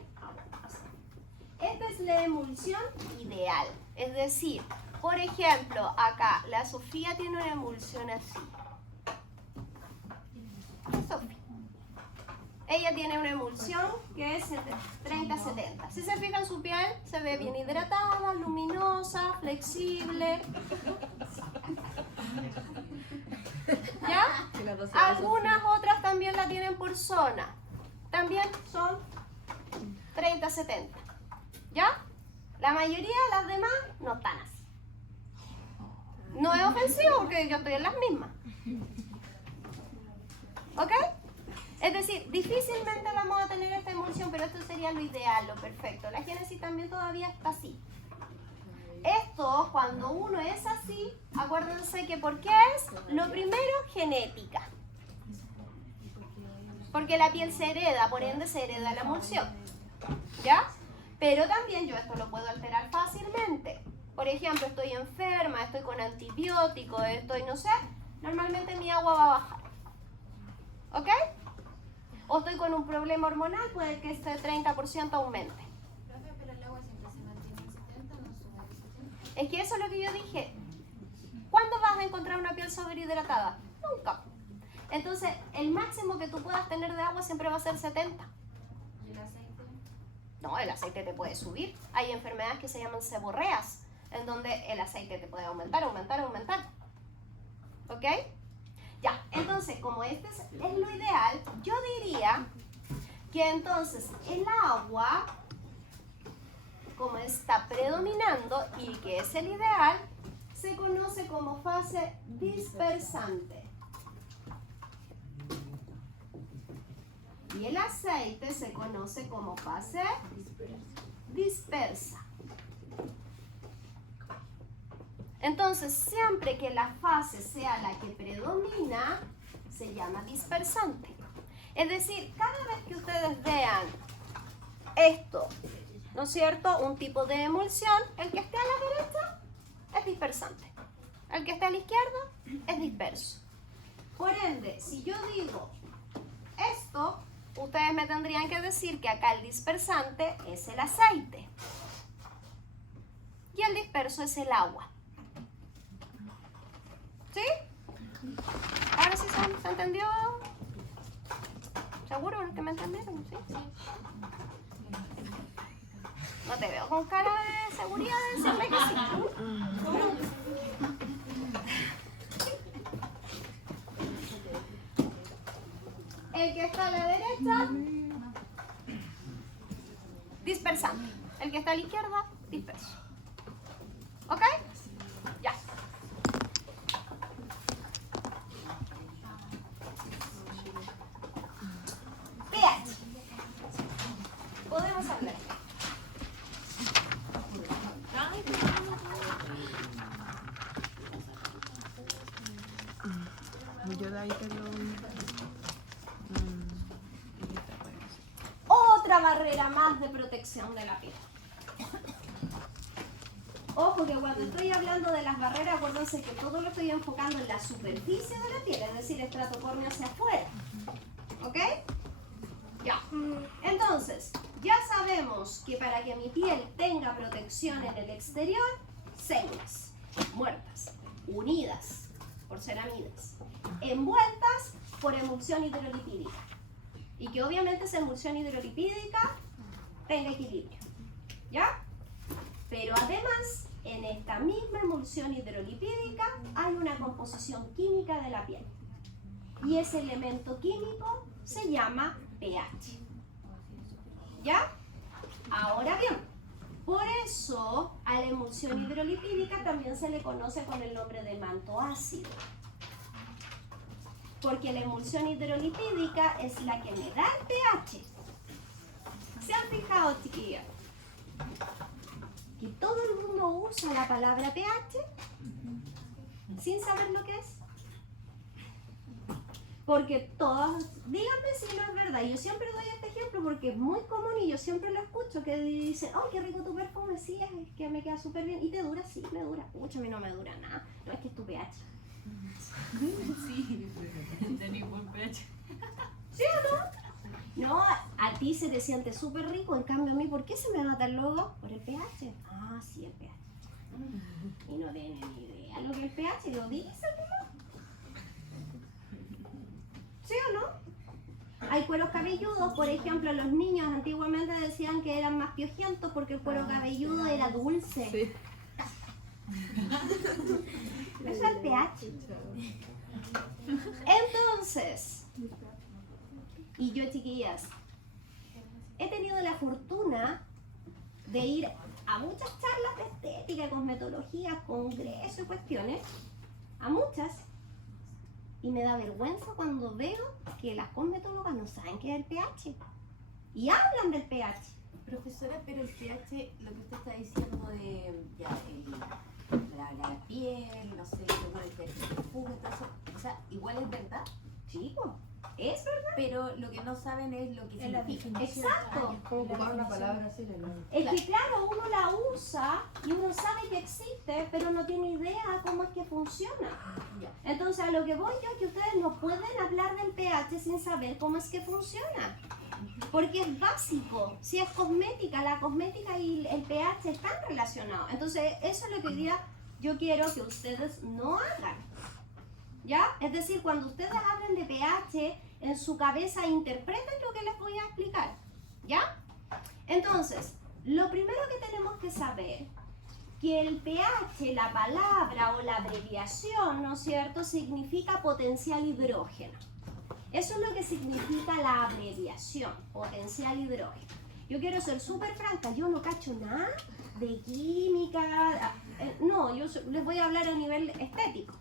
esta es la emulsión ideal. Es decir, por ejemplo, acá la Sofía tiene una emulsión así. Sofía. ella tiene una emulsión que es 30-70. Si se fijan, su piel se ve bien hidratada, luminosa, flexible. ¿Ya? Algunas otras también la tienen por zona. También son 30-70. ¿Ya? La mayoría de las demás no están así. No es ofensivo porque yo estoy en las mismas. ¿Ok? Es decir, difícilmente vamos a tener esta emulsión, pero esto sería lo ideal, lo perfecto. La génesis también todavía está así. Esto, cuando uno es así, acuérdense que ¿por qué es? Lo primero, genética. Porque la piel se hereda, por ende se hereda la emulsión. ¿Ya? Pero también yo esto lo puedo alterar fácilmente. Por ejemplo, estoy enferma, estoy con antibióticos, estoy, no sé, normalmente mi agua va a bajar. ¿Ok? O estoy con un problema hormonal, puede que este 30% aumente. Profe, pero el agua siempre se mantiene en 70, no sube a 70. Es que eso es lo que yo dije. ¿Cuándo vas a encontrar una piel sobrehidratada? Nunca. Entonces, el máximo que tú puedas tener de agua siempre va a ser 70. ¿Y el aceite? No, el aceite te puede subir. Hay enfermedades que se llaman seborreas, en donde el aceite te puede aumentar. ¿Ok? Ya, entonces, como este es lo ideal, yo diría que entonces el agua, como está predominando y que es el ideal, se conoce como fase dispersante. Y el aceite se conoce como fase dispersa. Entonces, siempre que la fase sea la que predomina, se llama dispersante. Es decir, cada vez que ustedes vean esto, ¿no es cierto? Un tipo de emulsión, el que esté a la derecha es dispersante. El que esté a la izquierda es disperso. Por ende, si yo digo esto, ustedes me tendrían que decir que acá el dispersante es el aceite y el disperso es el agua. ¿Sí? Ahora sí se entendió. ¿Seguro que me entendieron? ¿Sí? No te veo con cara de seguridad de decirle que sí. El que está a la derecha, dispersante. El que está a la izquierda, disperso. ¿Ok? Ya. pH. Podemos hablar. Yo de ahí te lo... Otra barrera más de protección de la piel. Ojo que cuando estoy hablando de las barreras, acuérdense que todo lo estoy enfocando en la superficie de la piel, es decir, estrato córneo hacia afuera. ¿Ok? Ya. Entonces, ya sabemos que para que mi piel tenga protección en el exterior, células muertas, unidas por ceramidas, envueltas por emulsión hidrolipídica. Y que obviamente esa emulsión hidrolipídica tenga equilibrio. ¿Ya? Pero además, en esta misma emulsión hidrolipídica hay una composición química de la piel. Y ese elemento químico se llama pH. ¿Ya? Ahora bien, por eso a la emulsión hidrolipídica también se le conoce con el nombre de manto ácido. Porque la emulsión hidrolipídica es la que me da el pH. ¿Se han fijado, chiquillos? Que todo el mundo usa la palabra pH sin saber lo que es. Porque todos, díganme si no es verdad, yo siempre doy este ejemplo porque es muy común y yo siempre lo escucho, que dicen, ¡ay, qué rico tu perfume! Sí, es que me queda súper bien. ¿Y te dura? Sí, me dura. Pucha, a mí no me dura nada. No, es que es tu pH. Sí, tenía buen pH. ¿Sí o no? No, a ti se te siente súper rico, en cambio a mí, ¿por qué se me nota luego? Por el pH. Ah, sí, el pH. Y no tienen ni idea lo que es el pH, lo dice, ¿no? ¿Sí o no? hay cueros cabelludos, por ejemplo, los niños antiguamente decían que eran más piojentos porque el cuero cabelludo era dulce. Sí. Eso es el pH. Entonces, y yo, chiquillas, he tenido la fortuna de ir a muchas charlas de estética, cosmetología, congresos y cuestiones, a muchas, y me da vergüenza cuando veo que las cosmetólogas no saben qué es el pH y hablan del pH. Profesora, pero el pH, lo que usted está diciendo de ya, la piel, no sé, seguro el perfume, todo eso, o sea, igual es verdad, Chicos, es verdad. pero lo que no saben es lo que Es la significa. Exacto. Como ocupar una palabra así, Es que claro, uno la usa y uno sabe que existe, pero no tiene idea cómo es que funciona. Ya. Entonces a lo que voy yo es que ustedes no pueden hablar del pH sin saber cómo es que funciona. Porque es básico. Si es cosmética, la cosmética y el pH están relacionados. Entonces eso es lo que hoy día yo quiero que ustedes no hagan. ¿Ya? Es decir, cuando ustedes hablen de pH, en su cabeza interpreten lo que les voy a explicar. ¿Ya? Entonces, lo primero que tenemos que saber, que el pH, la palabra o la abreviación, ¿no es cierto?, significa potencial hidrógeno. Eso es lo que significa la abreviación, potencial hidrógeno. Yo quiero ser súper franca, yo no cacho nada de química, no, yo les voy a hablar a nivel estético.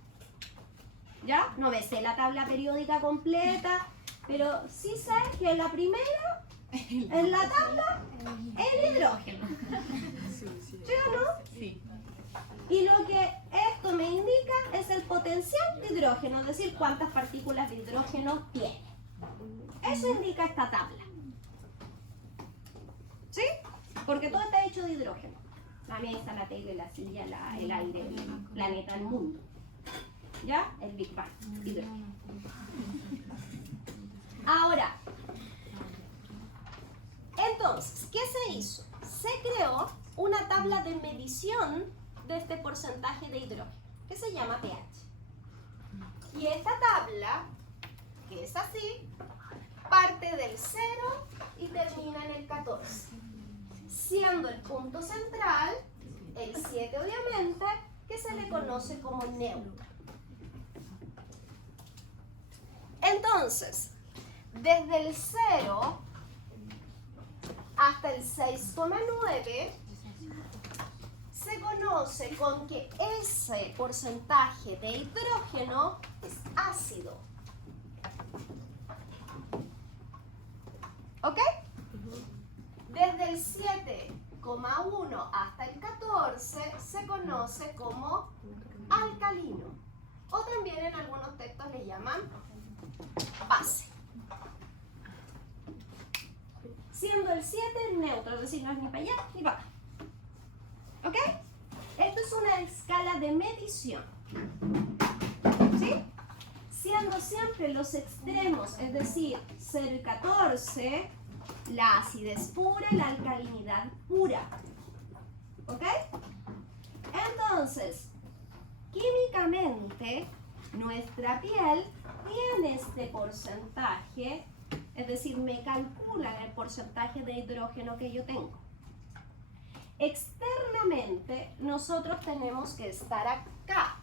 ¿Ya? No me sé la tabla periódica completa, pero sí sé que la primera en la tabla es el hidrógeno. ¿Sí o no? Sí. Y lo que esto me indica es el potencial de hidrógeno, es decir, cuántas partículas de hidrógeno tiene. Eso indica esta tabla. ¿Sí? Porque todo está hecho de hidrógeno. La mesa, la tele, la silla, el aire, el planeta, el mundo. ¿Ya? El Big Bang, hidrógeno. Ahora, entonces, ¿qué se hizo? Se creó una tabla de medición de este porcentaje de hidrógeno, que se llama pH. Y esta tabla, que es así, parte del 0 y termina en el 14. Siendo el punto central, el 7 obviamente, que se le conoce como neutro. Entonces, desde el 0 hasta el 6,9 se conoce con que ese porcentaje de hidrógeno es ácido. ¿Ok? Desde el 7,1 hasta el 14 se conoce como alcalino. O también en algunos textos le llaman base. Siendo el 7 neutro, es decir, no es ni para allá ni para acá. ¿Ok? Esto es una escala de medición. ¿Sí? Siendo siempre los extremos, es decir, 0 y 14, la acidez pura, la alcalinidad pura. ¿Ok? Entonces, químicamente, nuestra piel tiene este porcentaje, es decir, me calculan el porcentaje de hidrógeno que yo tengo. Externamente, nosotros tenemos que estar acá,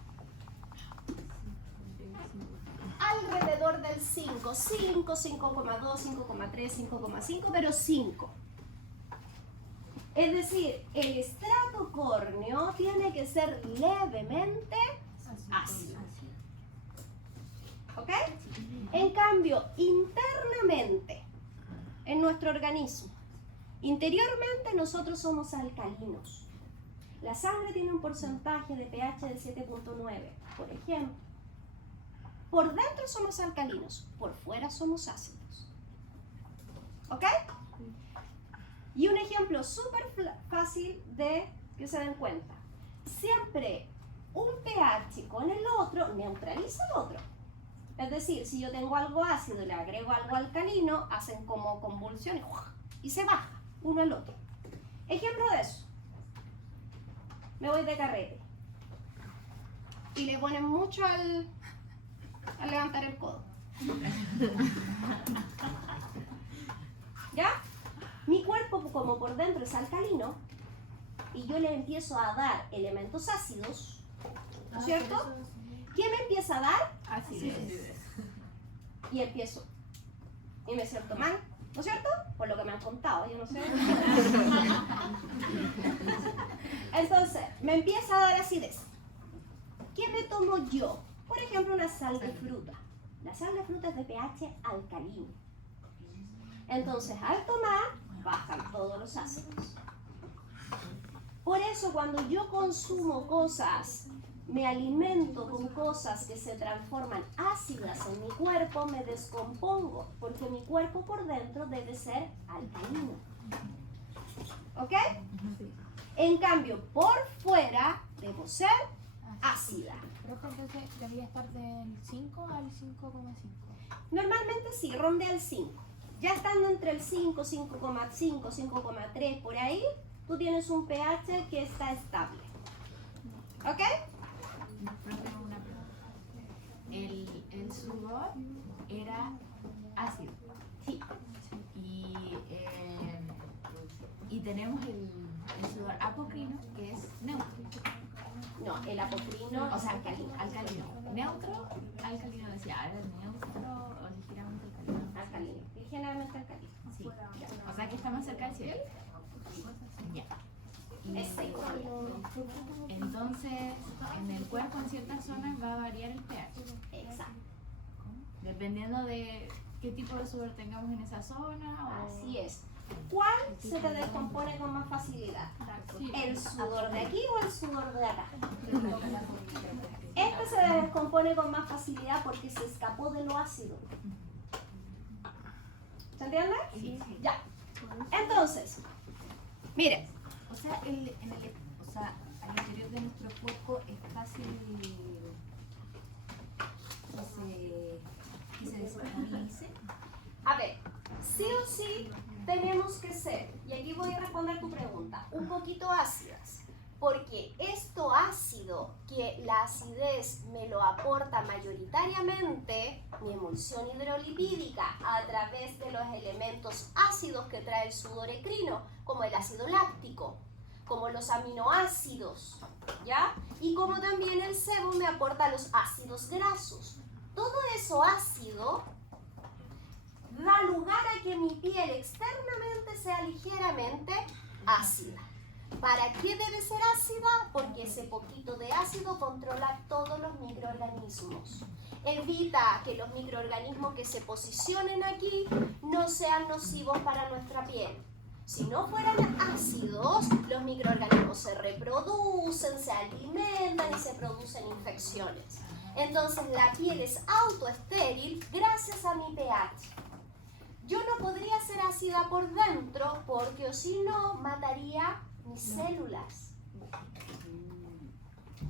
alrededor del 5, 5,2, 5,3, 5,5, pero 5. Es decir, el estrato córneo tiene que ser levemente ácido. ¿Ok? En cambio, internamente, en nuestro organismo, interiormente nosotros somos alcalinos. La sangre tiene un porcentaje de pH de 7,9, por ejemplo. Por dentro somos alcalinos, por fuera somos ácidos. ¿Ok? Y un ejemplo súper fácil de que se den cuenta. Siempre un pH con el otro neutraliza el otro. Es decir, si yo tengo algo ácido y le agrego algo alcalino, hacen como convulsiones y se baja uno al otro. Ejemplo de eso. Me voy de carrete y le ponen mucho al levantar el codo. ¿Ya? Mi cuerpo, como por dentro es alcalino, y yo le empiezo a dar elementos ácidos, ¿no es cierto? ¿Qué me empieza a dar? Acidez. Y empiezo. Y me siento mal, ¿no es cierto? Por lo que me han contado, yo no sé. Entonces, me empieza a dar acidez. ¿Qué me tomo yo? Por ejemplo, una sal de fruta. La sal de fruta es de pH alcalino. Entonces, al tomar, bajan todos los ácidos. Por eso, cuando yo consumo cosas, me alimento con cosas que se transforman ácidas en mi cuerpo, me descompongo, porque mi cuerpo por dentro debe ser alcalino. ¿Ok? En cambio, por fuera debo ser ácida. Profe, entonces debería estar del 5 al 5,5. Normalmente sí, rondea el 5. Ya estando entre el 5, 5,5, 5,3, por ahí, tú tienes un pH que está estable. ¿Ok? Profe, una pregunta. El sudor era ácido. Sí. Y tenemos el sudor apocrino, que es neutro. No, el apocrino, O sea, alcalino. Neutro, alcalino decía, ¿era neutro o ligeramente alcalino? alcalino, generalmente alcalino. Sí. O sea que está más cerca del cielo. Ya. Es seco. Entonces, en el cuerpo en ciertas zonas va a variar el pH. Exacto. Dependiendo de qué tipo de sudor tengamos en esa zona. O... Así es. ¿Cuál se te descompone con más facilidad? ¿El sudor de aquí o el sudor de acá? Este se descompone con más facilidad porque se escapó de lo ácido. ¿Se entiende? Sí. Ya. Entonces, mire, O sea, al interior de nuestro cuerpo es fácil que se descompense. a ver, sí o sí tenemos que ser, y aquí voy a responder tu pregunta, un poquito ácidas, porque esto ácido, que la acidez me lo aporta mayoritariamente mi emulsión hidrolipídica a través de los elementos ácidos que trae el sudor ecrino, como el ácido láctico, como los aminoácidos, ¿ya? Y como también el sebo me aporta los ácidos grasos. Todo eso ácido da lugar a que mi piel externamente sea ligeramente ácida. ¿Para qué debe ser ácida? Porque ese poquito de ácido controla todos los microorganismos. Evita que los microorganismos que se posicionen aquí no sean nocivos para nuestra piel. Si no fueran ácidos, los microorganismos se reproducen, se alimentan y se producen infecciones. Entonces la piel es autoestéril gracias a mi pH. Yo no podría ser ácida por dentro porque o si no mataría mis células.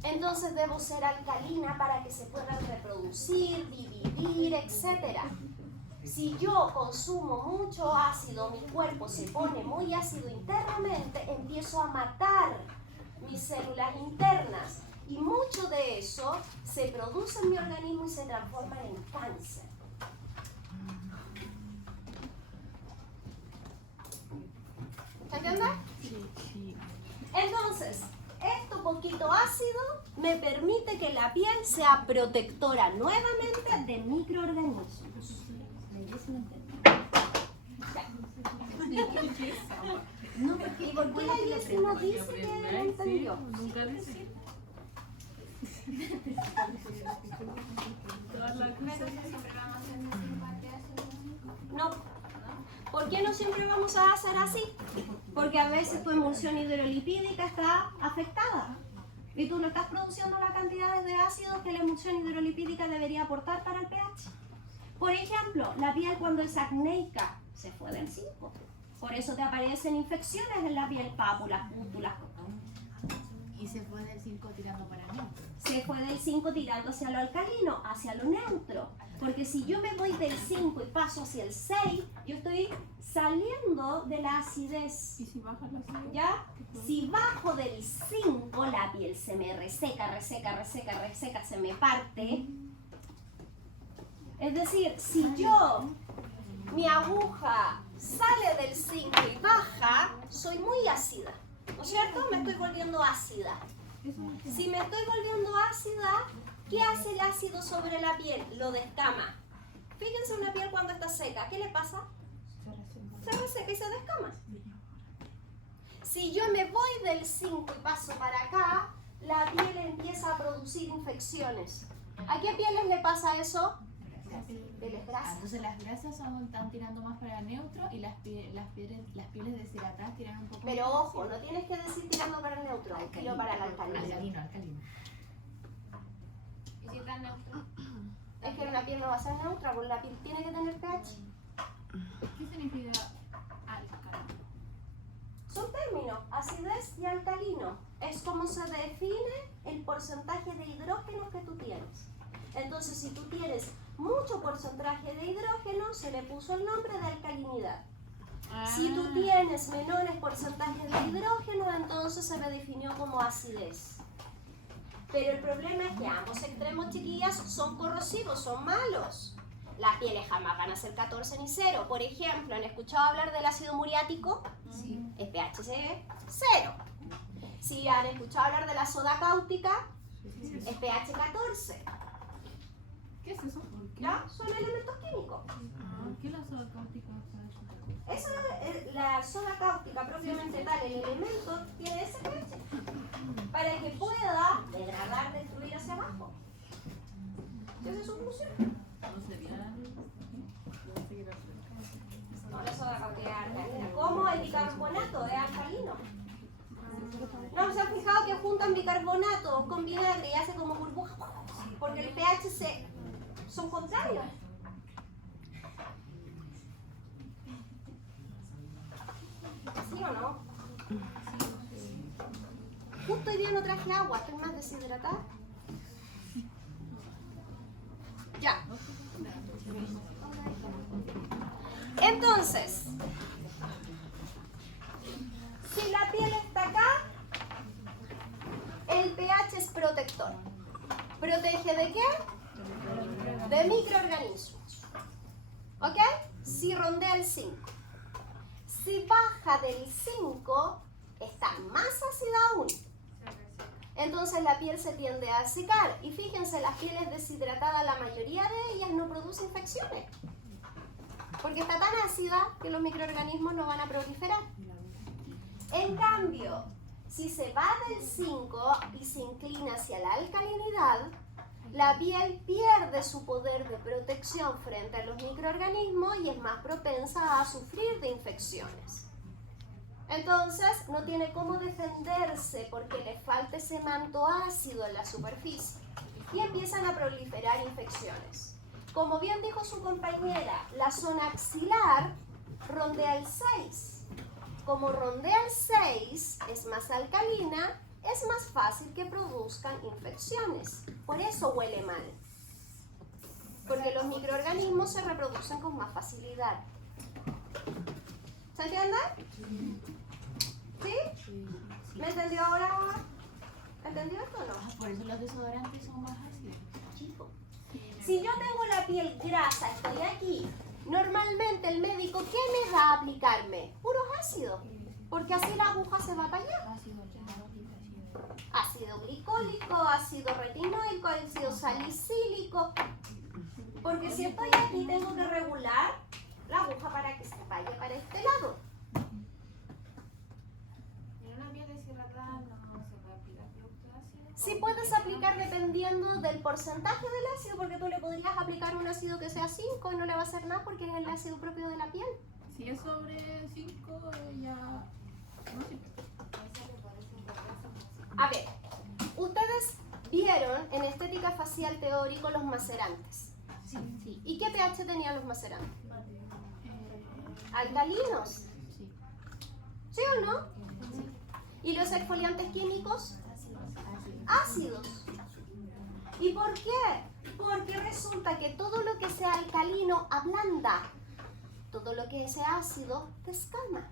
Entonces debo ser alcalina para que se puedan reproducir, dividir, etc. Si yo consumo mucho ácido, mi cuerpo se pone muy ácido internamente, empiezo a matar mis células internas y mucho de eso se produce en mi organismo y se transforma en cáncer. ¿Se entiende? Sí. Entonces, esto poquito ácido me permite que la piel sea protectora nuevamente de microorganismos. ¿Y por qué la iglesia no dice que lo entendió? Nunca dice. Todas las cosas. Siempre vamos a hacer un par de ácidos. No. ¿Por qué no siempre vamos a hacer así? Porque a veces tu emulsión hidrolipídica está afectada y tú no estás produciendo las cantidades de ácidos que la emulsión hidrolipídica debería aportar para el pH. Por ejemplo, la piel cuando es acnéica se fue del 5. Por eso te aparecen infecciones en la piel, pápulas, pústulas. Y se fue del 5 tirando para neutro. Se fue del 5 tirando hacia lo alcalino, hacia lo neutro. Porque si yo me voy del 5 y paso hacia el 6, yo estoy saliendo de la acidez. ¿Y si baja la acidez? ¿Ya? Si bajo del 5, la piel se me reseca, se me parte. Es decir, si yo, mi aguja sale volviendo ácida. Eso no es Si me estoy volviendo ácida, ¿qué hace el ácido sobre la piel? Lo descama. Fíjense una piel cuando está seca, ¿qué le pasa? Se reseca y se descama. Si yo me voy del 5 y paso para acá, la piel empieza a producir infecciones. ¿A qué pieles le pasa eso? Pieles grasas. Entonces las grasas están tirando más para neutro y las pieles deshidratadas tiran un poco Pero más ojo, no tienes que decir tirando para el neutro, tiro para el alcalino. alcalino. ¿Y si está neutro? Es que la piel no va a ser neutra, porque la piel tiene que tener pH. ¿Qué significa alcalino? Son términos, acidez y alcalino. Es como se define el porcentaje de hidrógeno que tú tienes. Entonces, si tú tienes mucho porcentaje de hidrógeno, se le puso el nombre de alcalinidad. Si tú tienes menores porcentajes de hidrógeno, entonces se le definió como acidez. Pero el problema es que ambos extremos, chiquillas, son corrosivos, son malos. Las pieles jamás van a ser 14 ni 0. Por ejemplo, ¿han escuchado hablar del ácido muriático? Sí. Es pH 0. Si han escuchado hablar de la soda cáustica, es pH 14. ¿Qué es eso? ¿Ya? Son elementos químicos. ¿Por qué la soda cáustica está hecha? Eso es la soda cáustica propiamente tal, el elemento tiene ese pH para que pueda degradar, destruir hacia abajo. Esa es su función. No sería. No, la soda cáustica es alcalina. ¿Cómo el bicarbonato es alcalino? ¿No se han fijado que juntan bicarbonato con vinagre y hace como burbuja? Porque el pH son contrarios. ¿Sí o no? Justo hoy día no traje agua, estoy más deshidratada. Ya. Entonces, si la piel está acá, el pH es protector. ¿Protege de qué? De microorganismos. ¿Ok? Si rondea el 5. Si baja del 5, está más ácida aún. Entonces la piel se tiende a secar. Y fíjense, las pieles deshidratadas, la mayoría de ellas no produce infecciones. Porque está tan ácida que los microorganismos no van a proliferar. En cambio, si se va del 5 y se inclina hacia la alcalinidad, la piel pierde su poder de protección frente a los microorganismos y es más propensa a sufrir de infecciones. Entonces, no tiene cómo defenderse porque le falta ese manto ácido en la superficie y empiezan a proliferar infecciones. Como bien dijo su compañera, la zona axilar rondea el 6. Como rondea el 6 es más alcalina, es más fácil que produzcan infecciones. Por eso huele mal. Porque los microorganismos se reproducen con más facilidad. ¿Se entiende? ¿Sí? ¿Me entendió ahora? ¿Entendió esto o no? Por eso los desodorantes son más ácidos. Chico. Si yo tengo la piel grasa, estoy aquí, normalmente el médico, ¿qué me va a aplicarme? Puros ácidos. Porque así la aguja se va para allá. Ácido glicólico, ácido retinoico, ácido salicílico. Porque si estoy aquí tengo que regular la aguja para que se vaya para este lado. En una piel deshidratada no se puede aplicar producto ácido. Sí puedes aplicar dependiendo del porcentaje del ácido, porque tú le podrías aplicar un ácido que sea 5 y no le va a hacer nada porque es el ácido propio de la piel. Si es sobre 5, ya. No sé. A ver, ustedes vieron en estética facial teórico los macerantes. Sí. ¿Y qué pH tenían los macerantes? ¿Alcalinos? ¿Sí o no? ¿Y los exfoliantes químicos? Ácidos. ¿Y por qué? Porque resulta que todo lo que sea alcalino ablanda, todo lo que sea ácido descama.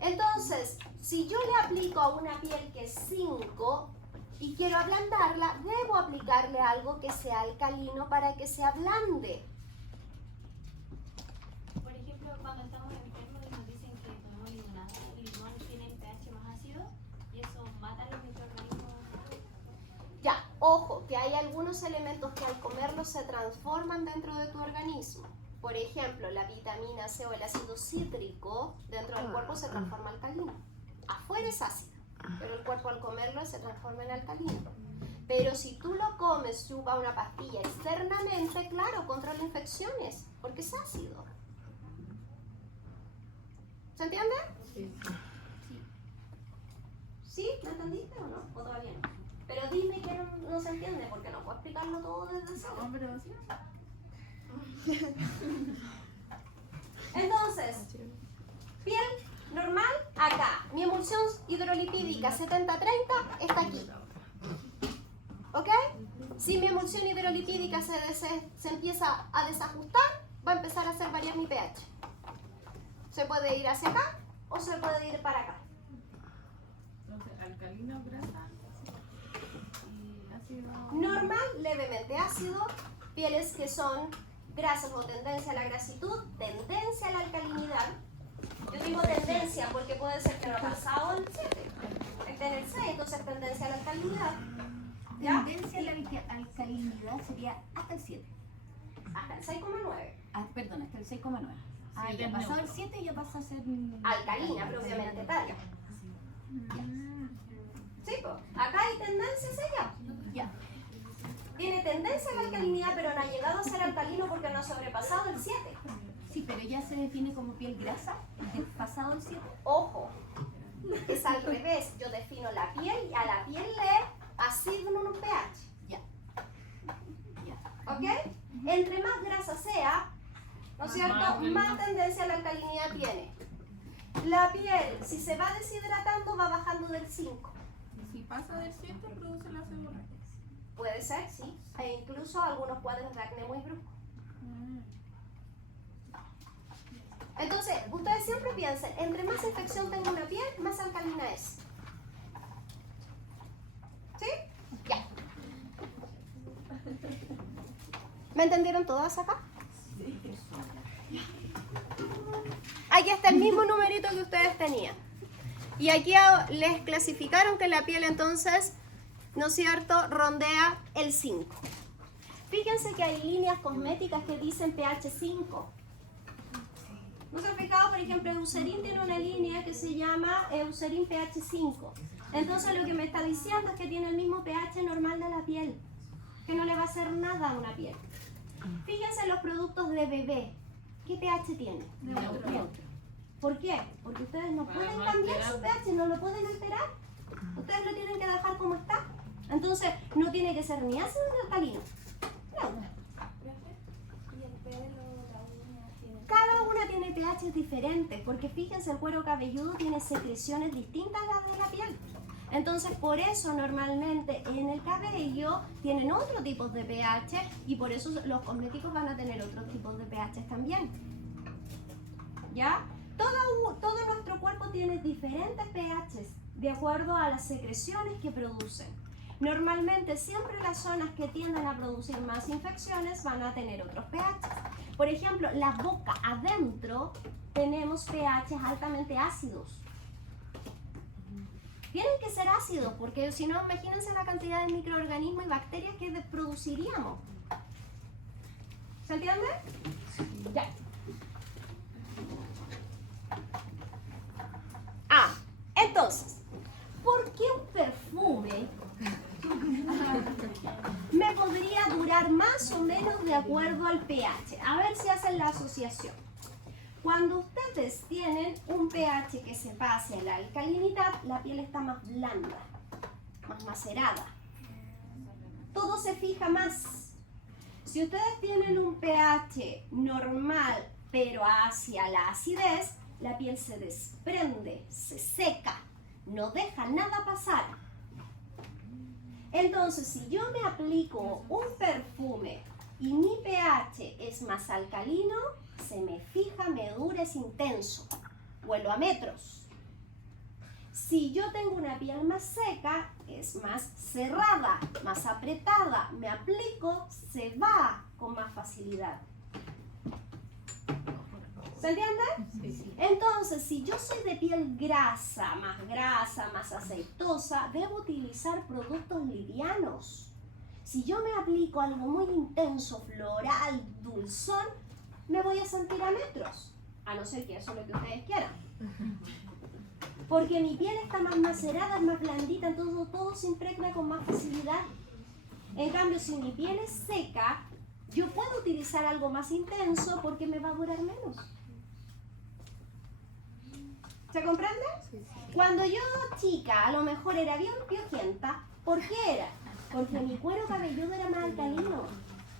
Entonces, si yo le aplico a una piel que es 5 y quiero ablandarla, debo aplicarle algo que sea alcalino para que se ablande. Por ejemplo, cuando estamos enfermos y nos dicen que tomemos limonada, el limón tiene el pH más ácido, algunos elementos que al comerlos se transforman dentro de tu organismo. Por ejemplo, la vitamina C o el ácido cítrico dentro del cuerpo se transforma en alcalino. Afuera es ácido, pero el cuerpo al comerlo se transforma en alcalino. Pero si tú lo comes, chupa una pastilla externamente, claro, controla infecciones, porque es ácido. ¿Se entiende? Sí. ¿Sí? ¿Me entendiste o no? ¿O todavía no? Pero dime que no se entiende, porque no puedo explicarlo todo desde cero. No, pero sí. Entonces, piel normal, acá. Mi emulsión hidrolipídica 70-30 está aquí. ¿Ok? Si mi emulsión hidrolipídica se empieza a desajustar, va a empezar a hacer variar mi pH. Se puede ir hacia acá o se puede ir para acá. Entonces, alcalino, grasa y ácido. Normal, levemente ácido. Pieles que son grasas o tendencia a la grasitud, tendencia a la alcalinidad. Yo digo tendencia porque puede ser que no ha pasado el 7, está en el 6, entonces tendencia a la alcalinidad. ¿Ya? Tendencia a la alcalinidad sería hasta el 7. Hasta el 6,9. Ah, perdón, hasta el 6,9. Ah, Sí, ya es pasado neutro. el 7 ya pasa a ser... Alcalina propiamente tal. Sí, pues. Acá hay tendencia hacia allá. Ya. Tiene tendencia a la alcalinidad, pero no ha llegado a ser alcalino porque no ha sobrepasado el 7. Sí, pero ya se define como piel grasa, pasado el 7. Ojo, es al revés. Yo defino la piel y a la piel le asigno un pH. Ya. Ya. ¿Ok? Entre más grasa sea, ¿no es cierto?, más tendencia a la alcalinidad tiene. La piel, si se va deshidratando, va bajando del 5. Si pasa del 7, produce la cebolla. Puede ser, sí. E incluso algunos cuadros de acné muy bruscos. Entonces, ustedes siempre piensen, entre más infección tenga una piel, más alcalina es. ¿Sí? Ya. ¿Me entendieron todas acá? Aquí está el mismo numerito que ustedes tenían. Y aquí les clasificaron que la piel entonces, ¿no es cierto?, rondea el 5. Fíjense que hay líneas cosméticas que dicen pH 5. ¿No se han fijado? Por ejemplo, Eucerin tiene una línea que se llama Eucerin pH 5. Entonces lo que me está diciendo es que tiene el mismo pH normal de la piel, que no le va a hacer nada a una piel. Fíjense en los productos de bebé. ¿Qué pH tiene? Neutro. ¿Por qué? Porque ustedes no Para pueden no cambiar su alterarlo. pH, no lo pueden alterar. Ustedes lo tienen que dejar como está. Entonces, no tiene que ser ni ácido ni alcalino. Neutro. Y el pelo, la uña, tiene... Cada una tiene pH diferentes, porque fíjense, el cuero cabelludo tiene secreciones distintas a las de la piel. Entonces, por eso normalmente en el cabello tienen otro tipo de pH y por eso los cosméticos van a tener otros tipos de pH también. ¿Ya? Todo nuestro cuerpo tiene diferentes pHs de acuerdo a las secreciones que producen. Normalmente siempre las zonas que tienden a producir más infecciones van a tener otros pHs. Por ejemplo, la boca adentro tenemos pHs altamente ácidos. Tienen que ser ácidos porque si no, imagínense la cantidad de microorganismos y bacterias que produciríamos. ¿Se entiende? Ya. Entonces, ¿por qué un perfume me podría durar más o menos de acuerdo al pH? A ver si hacen la asociación. Cuando ustedes tienen un pH que se pase a la alcalinidad, la piel está más blanda, más macerada. Todo se fija más. Si ustedes tienen un pH normal, pero hacia la acidez, la piel se desprende, se seca, no deja nada pasar. Entonces, si yo me aplico un perfume y mi pH es más alcalino, se me fija, me dura, es intenso, huelo a metros. Si yo tengo una piel más seca, es más cerrada, más apretada, me aplico, se va con más facilidad. ¿Se entiende? Entonces, si yo soy de piel grasa, más aceitosa, debo utilizar productos livianos. Si yo me aplico algo muy intenso, floral, dulzón, me voy a sentir a metros, a no ser que eso es lo que ustedes quieran. Porque mi piel está más macerada, es más blandita, entonces todo se impregna con más facilidad. En cambio, si mi piel es seca, yo puedo utilizar algo más intenso porque me va a durar menos. ¿Se comprende? Cuando yo chica, a lo mejor era bien piojenta, ¿por qué era? Porque mi cuero cabelludo era más alcalino.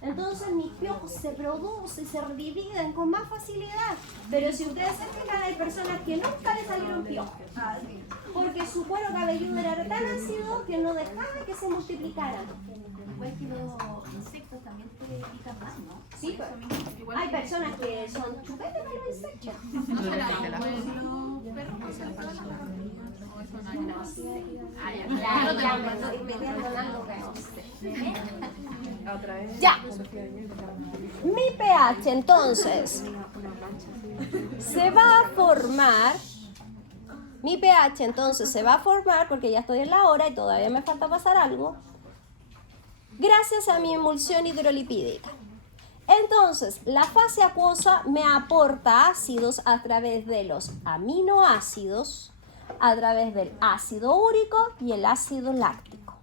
Entonces mis piojos se producen, se dividen con más facilidad. Pero si ustedes se fijan, hay personas que nunca le salieron piojos. Porque su cuero cabelludo era tan ácido que no dejaba que se multiplicaran. Igual que los insectos también te pican más, ¿no? Sí, pues, hay personas que son chupetes para los insectos. ¿No será pues los perros que se les pasa? ¿O eso no? Ya me estoy metiendo en algo que no sé. Otra vez. Ya. Mi pH entonces se va a formar. Mi pH entonces se va a formar, porque ya estoy en la hora y todavía me falta pasar algo, gracias a mi emulsión hidrolipídica. Entonces, la fase acuosa me aporta ácidos a través de los aminoácidos, a través del ácido úrico y el ácido láctico.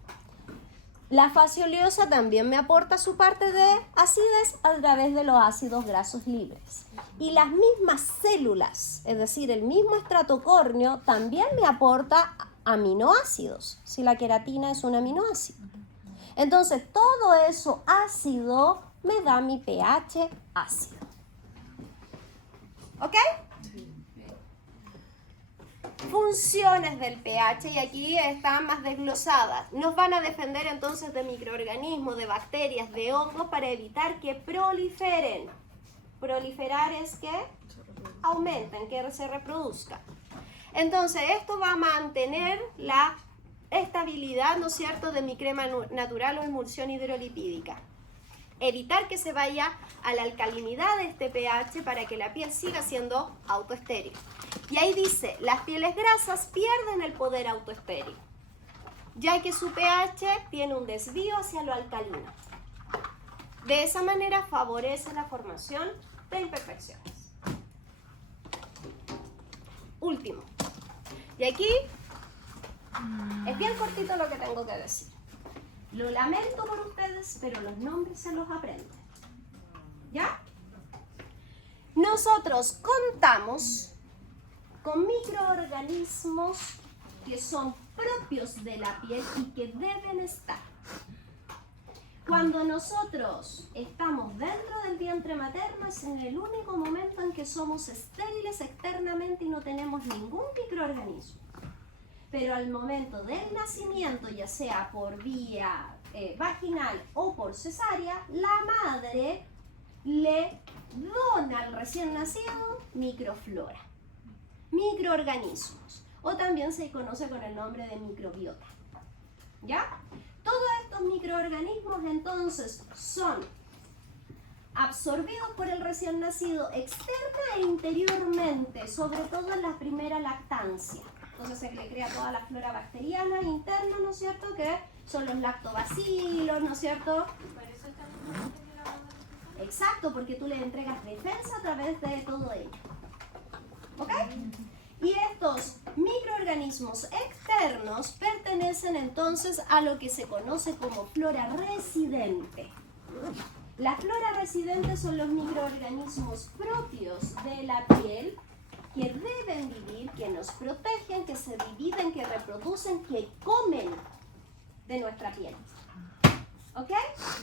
La fase oleosa también me aporta su parte de acidez a través de los ácidos grasos libres. Y las mismas células, es decir, el mismo estrato córneo, también me aporta aminoácidos, si la queratina es un aminoácido. Entonces, todo eso ácido me da mi pH ácido. ¿Ok? Funciones del pH, y aquí están más desglosadas. Nos van a defender entonces de microorganismos, de bacterias, de hongos, para evitar que proliferen. Proliferar es que aumenten, que se reproduzcan. Entonces, esto va a mantener la estabilidad, ¿no es cierto?, de mi crema natural o emulsión hidrolipídica. Evitar que se vaya a la alcalinidad de este pH para que la piel siga siendo autoestéril. Y ahí dice, las pieles grasas pierden el poder autoestéril, ya que su pH tiene un desvío hacia lo alcalino. De esa manera favorece la formación de imperfecciones. Último. Y aquí es bien cortito lo que tengo que decir. Lo lamento por ustedes, pero los nombres se los aprenden. ¿Ya? Nosotros contamos con microorganismos que son propios de la piel y que deben estar. Cuando nosotros estamos dentro del vientre materno es en el único momento en que somos estériles externamente y no tenemos ningún microorganismo. Pero al momento del nacimiento, ya sea por vía vaginal o por cesárea, la madre le dona al recién nacido microflora, microorganismos, o también se conoce con el nombre de microbiota. ¿Ya? Todos estos microorganismos entonces son absorbidos por el recién nacido externa e interiormente, sobre todo en la primera lactancia. Entonces se le crea toda la flora bacteriana interna, ¿no es cierto?, que son los lactobacilos, ¿no es cierto? Por eso está importante que la mamá. Exacto, porque tú le entregas defensa a través de todo ello. ¿Ok? Y estos microorganismos externos pertenecen entonces a lo que se conoce como flora residente. La flora residente son los microorganismos propios de la piel que deben vivir, que nos protegen, que se dividen, que reproducen, que comen de nuestra piel. ¿Ok?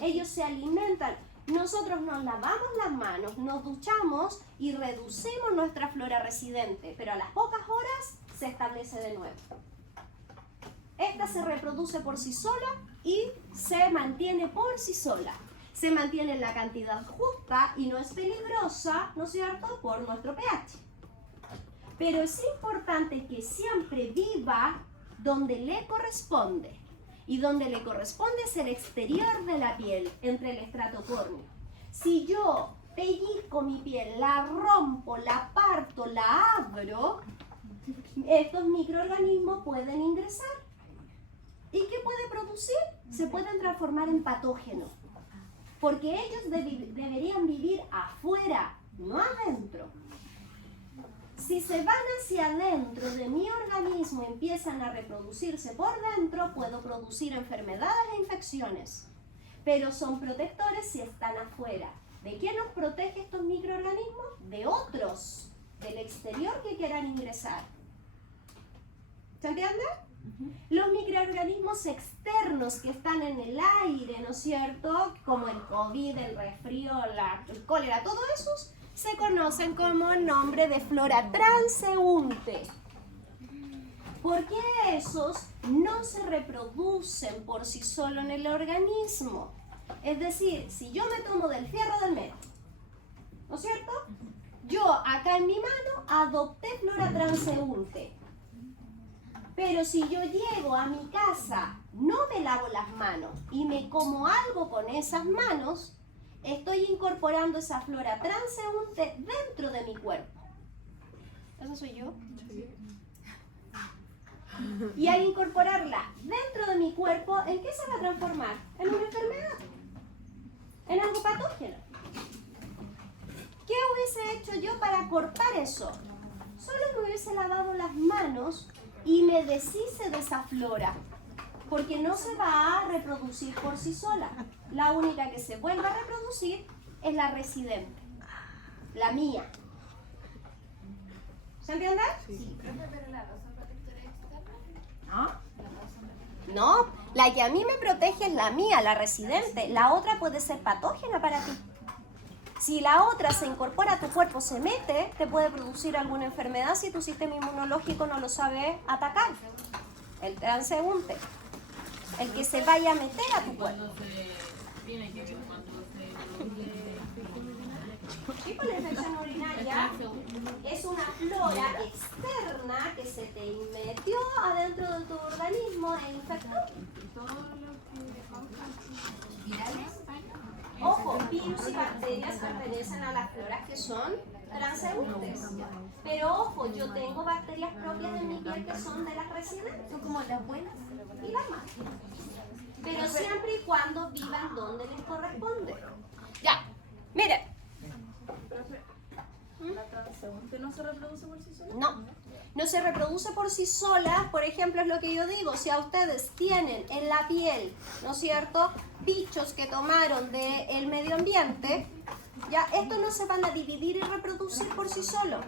Ellos se alimentan. Nosotros nos lavamos las manos, nos duchamos y reducimos nuestra flora residente, pero a las pocas horas se establece de nuevo. Esta se reproduce por sí sola y se mantiene por sí sola. Se mantiene en la cantidad justa y no es peligrosa, ¿no es cierto?, por nuestro pH. Pero es importante que siempre viva donde le corresponde. Y donde le corresponde es el exterior de la piel, entre el estrato córneo. Si yo pellizco mi piel, la rompo, la parto, la abro, estos microorganismos pueden ingresar. ¿Y qué puede producir? Se pueden transformar en patógenos. Porque ellos deberían vivir afuera, no adentro. Si se van hacia adentro de mi organismo y empiezan a reproducirse por dentro, puedo producir enfermedades e infecciones. Pero son protectores si están afuera. ¿De quién nos protege estos microorganismos? De otros, del exterior que quieran ingresar. ¿Se entiende? Los microorganismos externos que están en el aire, ¿no es cierto? Como el COVID, el resfrío, el cólera, todos esos se conocen como el nombre de flora transeúnte. Porque esos no se reproducen por sí solos en el organismo. Es decir, si yo me tomo del fierro del medio, ¿no es cierto? Yo acá en mi mano adopté flora transeúnte. Pero si yo llego a mi casa, no me lavo las manos y me como algo con esas manos, estoy incorporando esa flora transeúnte dentro de mi cuerpo. ¿Eso soy yo? Y al incorporarla dentro de mi cuerpo, ¿en qué se va a transformar? En una enfermedad, en algo patógeno. ¿Qué hubiese hecho yo para cortar eso? Solo me hubiese lavado las manos y me deshice de esa flora, porque no se va a reproducir por sí sola. La única que se vuelve a reproducir es la residente, la mía. ¿Se entiende? Sí. Pero la razón protectora externa. No, la que a mí me protege es la mía, la residente. La otra puede ser patógena para ti. Si la otra se incorpora a tu cuerpo, se mete, te puede producir alguna enfermedad si tu sistema inmunológico no lo sabe atacar. El transeúnte, el que se vaya a meter a tu cuerpo. Cuando se tiene que ver cuando se Sí, con la infección urinaria es una flora externa que se te metió adentro de tu organismo e infectó. ¿Virales? Ojo, virus y bacterias pertenecen a las floras que son transeúntes. Pero ojo, yo tengo bacterias propias de mi piel que son de las residentes. Son como las buenas. Y las malas. Pero siempre y cuando vivan donde les corresponde. Ya, miren. ¿La transeúnte no se reproduce por sí sola? No se reproduce por sí sola. Por ejemplo, es lo que yo digo, si a ustedes tienen en la piel, ¿no es cierto?, bichos que tomaron del medio ambiente, ya estos no se van a dividir y reproducir por sí solos.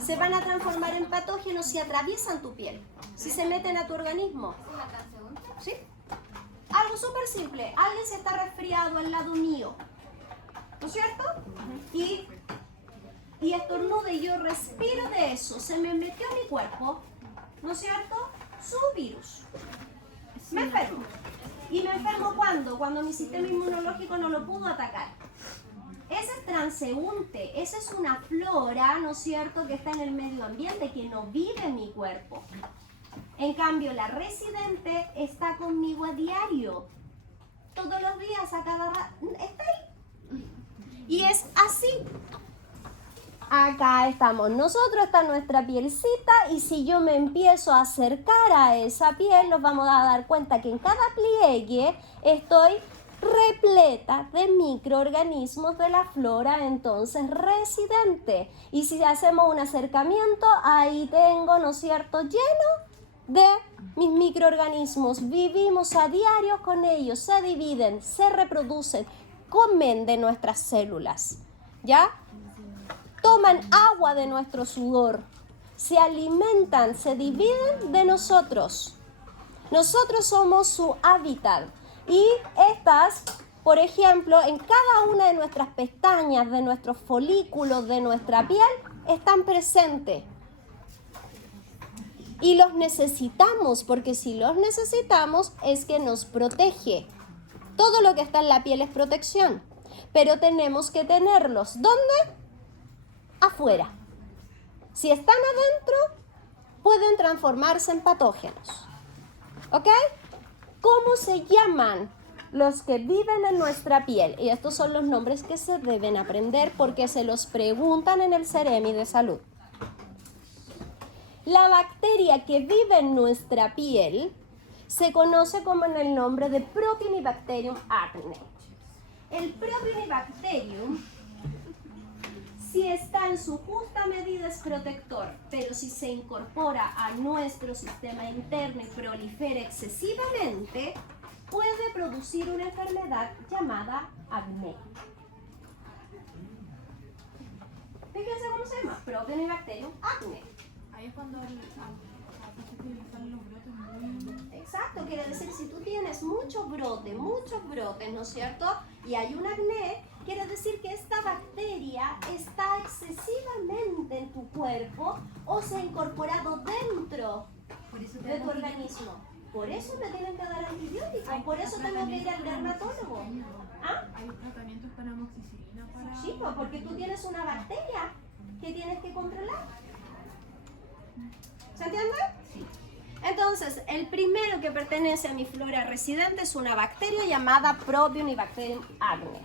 Se van a transformar en patógenos si atraviesan tu piel, si se meten a tu organismo. ¿Es la transeúnte? ¿Sí? Algo súper simple. Alguien se está resfriado al lado mío, ¿no es cierto? Y estornuda y yo respiro de eso. Se me metió a mi cuerpo, ¿no es cierto? Su virus. Me enfermo. ¿Y me enfermo cuándo? Cuando mi sistema inmunológico no lo pudo atacar. Ese es transeúnte. Esa es una flora, ¿no es cierto?, que está en el medio ambiente, que no vive en mi cuerpo. En cambio, la residente está conmigo a diario. Todos los días, a cada rato. Está ahí. Y es así. Acá estamos nosotros, está nuestra pielcita, y si yo me empiezo a acercar a esa piel, nos vamos a dar cuenta que en cada pliegue estoy repleta de microorganismos de la flora entonces residente. Y si hacemos un acercamiento, ahí tengo, ¿no es cierto?, lleno de mis microorganismos. Vivimos a diario con ellos, se dividen, se reproducen, comen de nuestras células, ¿ya? Toman agua de nuestro sudor, se alimentan, se dividen de nosotros. Nosotros somos su hábitat. Y estas, por ejemplo, en cada una de nuestras pestañas, de nuestros folículos, de nuestra piel, están presentes. Y los necesitamos, porque si los necesitamos es que nos protege. Todo lo que está en la piel es protección, pero tenemos que tenerlos. ¿Dónde? Afuera. Si están adentro, pueden transformarse en patógenos. ¿Ok? ¿Cómo se llaman los que viven en nuestra piel? Y estos son los nombres que se deben aprender porque se los preguntan en el Ceremi de Salud. La bacteria que vive en nuestra piel se conoce como en el nombre de Propionibacterium acne. El Propionibacterium, si está en su justa medida, es protector, pero si se incorpora a nuestro sistema interno y prolifera excesivamente, puede producir una enfermedad llamada acné. Fíjense cómo se llama, Propionibacterium acne. Ahí es cuando salen los brotes muy... Exacto, quiere decir, si tú tienes muchos brotes, ¿no es cierto? Y hay un acné, quiere decir que esta bacteria está excesivamente en tu cuerpo o se ha incorporado dentro Por eso te de tu dan organismo. Por eso me tienen que dar antibióticos, por eso tengo que ir al dermatólogo. ¿Ah? Hay tratamientos con amoxicilina para... Sí, pues porque tú tienes una bacteria que tienes que controlar. ¿Se entiende? Sí. Entonces, el primero que pertenece a mi flora residente es una bacteria llamada Propionibacterium acne.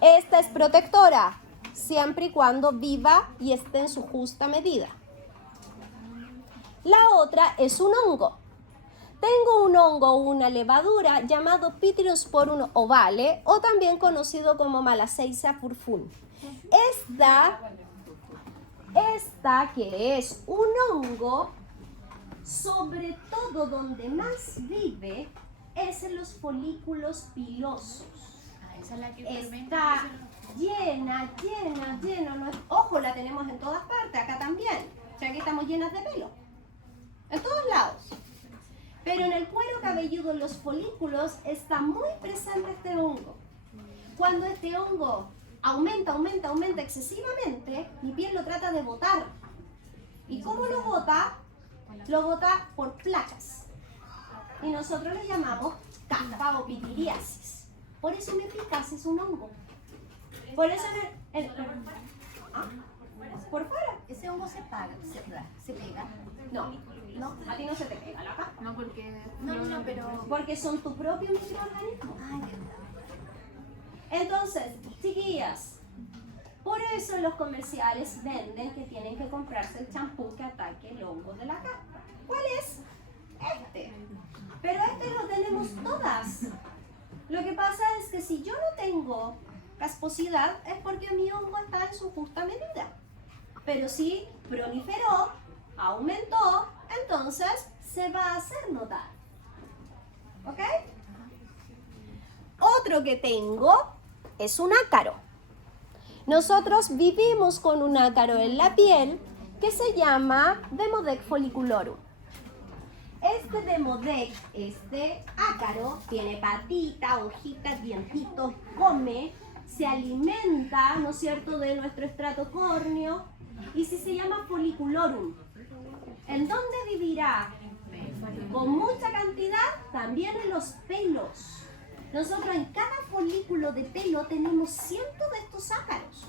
Esta es protectora, siempre y cuando viva y esté en su justa medida. La otra es un hongo. Tengo un hongo o una levadura llamado Pityrosporum ovale o también conocido como Malassezia furfun. Esta que es un hongo, sobre todo donde más vive es en los folículos pilosos. Esa es la que Está llena, no es, ojo, la tenemos en todas partes, acá también. O sea, aquí estamos llenas de pelo. En todos lados. Pero en el cuero cabelludo, en los folículos, está muy presente este hongo. Cuando este hongo aumenta excesivamente, mi piel lo trata de botar. ¿Y cómo lo bota? Lo bota por placas. Y nosotros le llamamos caspa o pitiriasis. Por eso me picas, es un hongo. Por eso por fuera. Ese hongo se pega. No, a ti no se te pega la capa. No, porque... No, pero... Porque son tu propio microorganismo. Entonces, chiquillas, por eso los comerciales venden que tienen que comprarse el champú que ataque el hongo de la caspa. ¿Cuál es? Este. Pero este lo tenemos todas. Lo que pasa es que si yo no tengo casposidad es porque mi hongo está en su justa medida. Pero si proliferó, aumentó, entonces se va a hacer notar. ¿Ok? Otro que tengo es un ácaro. Nosotros vivimos con un ácaro en la piel que se llama Demodec folliculorum. Este Demodec, este ácaro, tiene patita, hojitas, dientitos, come, se alimenta, ¿no es cierto?, de nuestro estrato córneo. Y si se llama folliculorum, ¿en dónde vivirá? Con mucha cantidad, también en los pelos. Nosotros en cada folículo de pelo tenemos cientos de estos ácaros.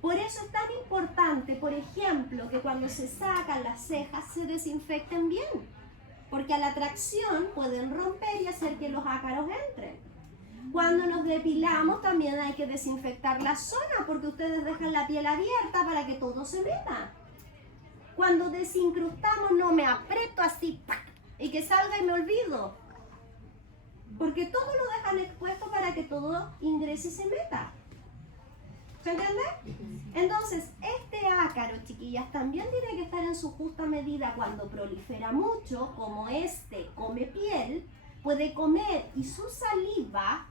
Por eso es tan importante, por ejemplo, que cuando se sacan las cejas se desinfecten bien. Porque a la tracción pueden romper y hacer que los ácaros entren. Cuando nos depilamos también hay que desinfectar la zona porque ustedes dejan la piel abierta para que todo se meta. Cuando desincrustamos no me aprieto así y que salga y me olvido. Porque todo lo dejan expuesto para que todo ingrese y se meta. ¿Se entiende? Entonces, este ácaro, chiquillas, también tiene que estar en su justa medida. Cuando prolifera mucho, como este come piel, puede comer y su saliva,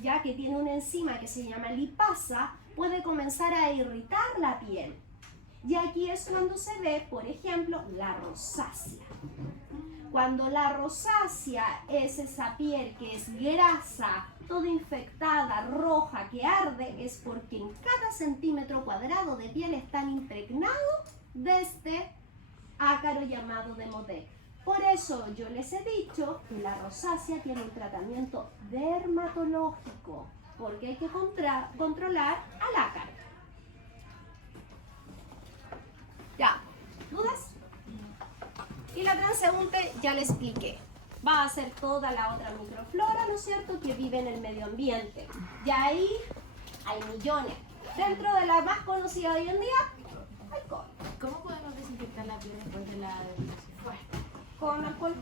ya que tiene una enzima que se llama lipasa, puede comenzar a irritar la piel. Y aquí es cuando se ve, por ejemplo, la rosácea. Cuando la rosácea es esa piel que es grasa, toda infectada, roja, que arde, es porque en cada centímetro cuadrado de piel están impregnados de este ácaro llamado Demodec. Por eso yo les he dicho que la rosácea tiene un tratamiento dermatológico, porque hay que controlar al ácaro. Ya, ¿dudas? Y la transeúnte ya le expliqué. Va a ser toda la otra microflora, ¿no es cierto?, que vive en el medio ambiente. Y ahí hay millones. Dentro de la más conocida hoy en día, alcohol. ¿Cómo podemos desinfectar la piel después de la depilación? con alcohol.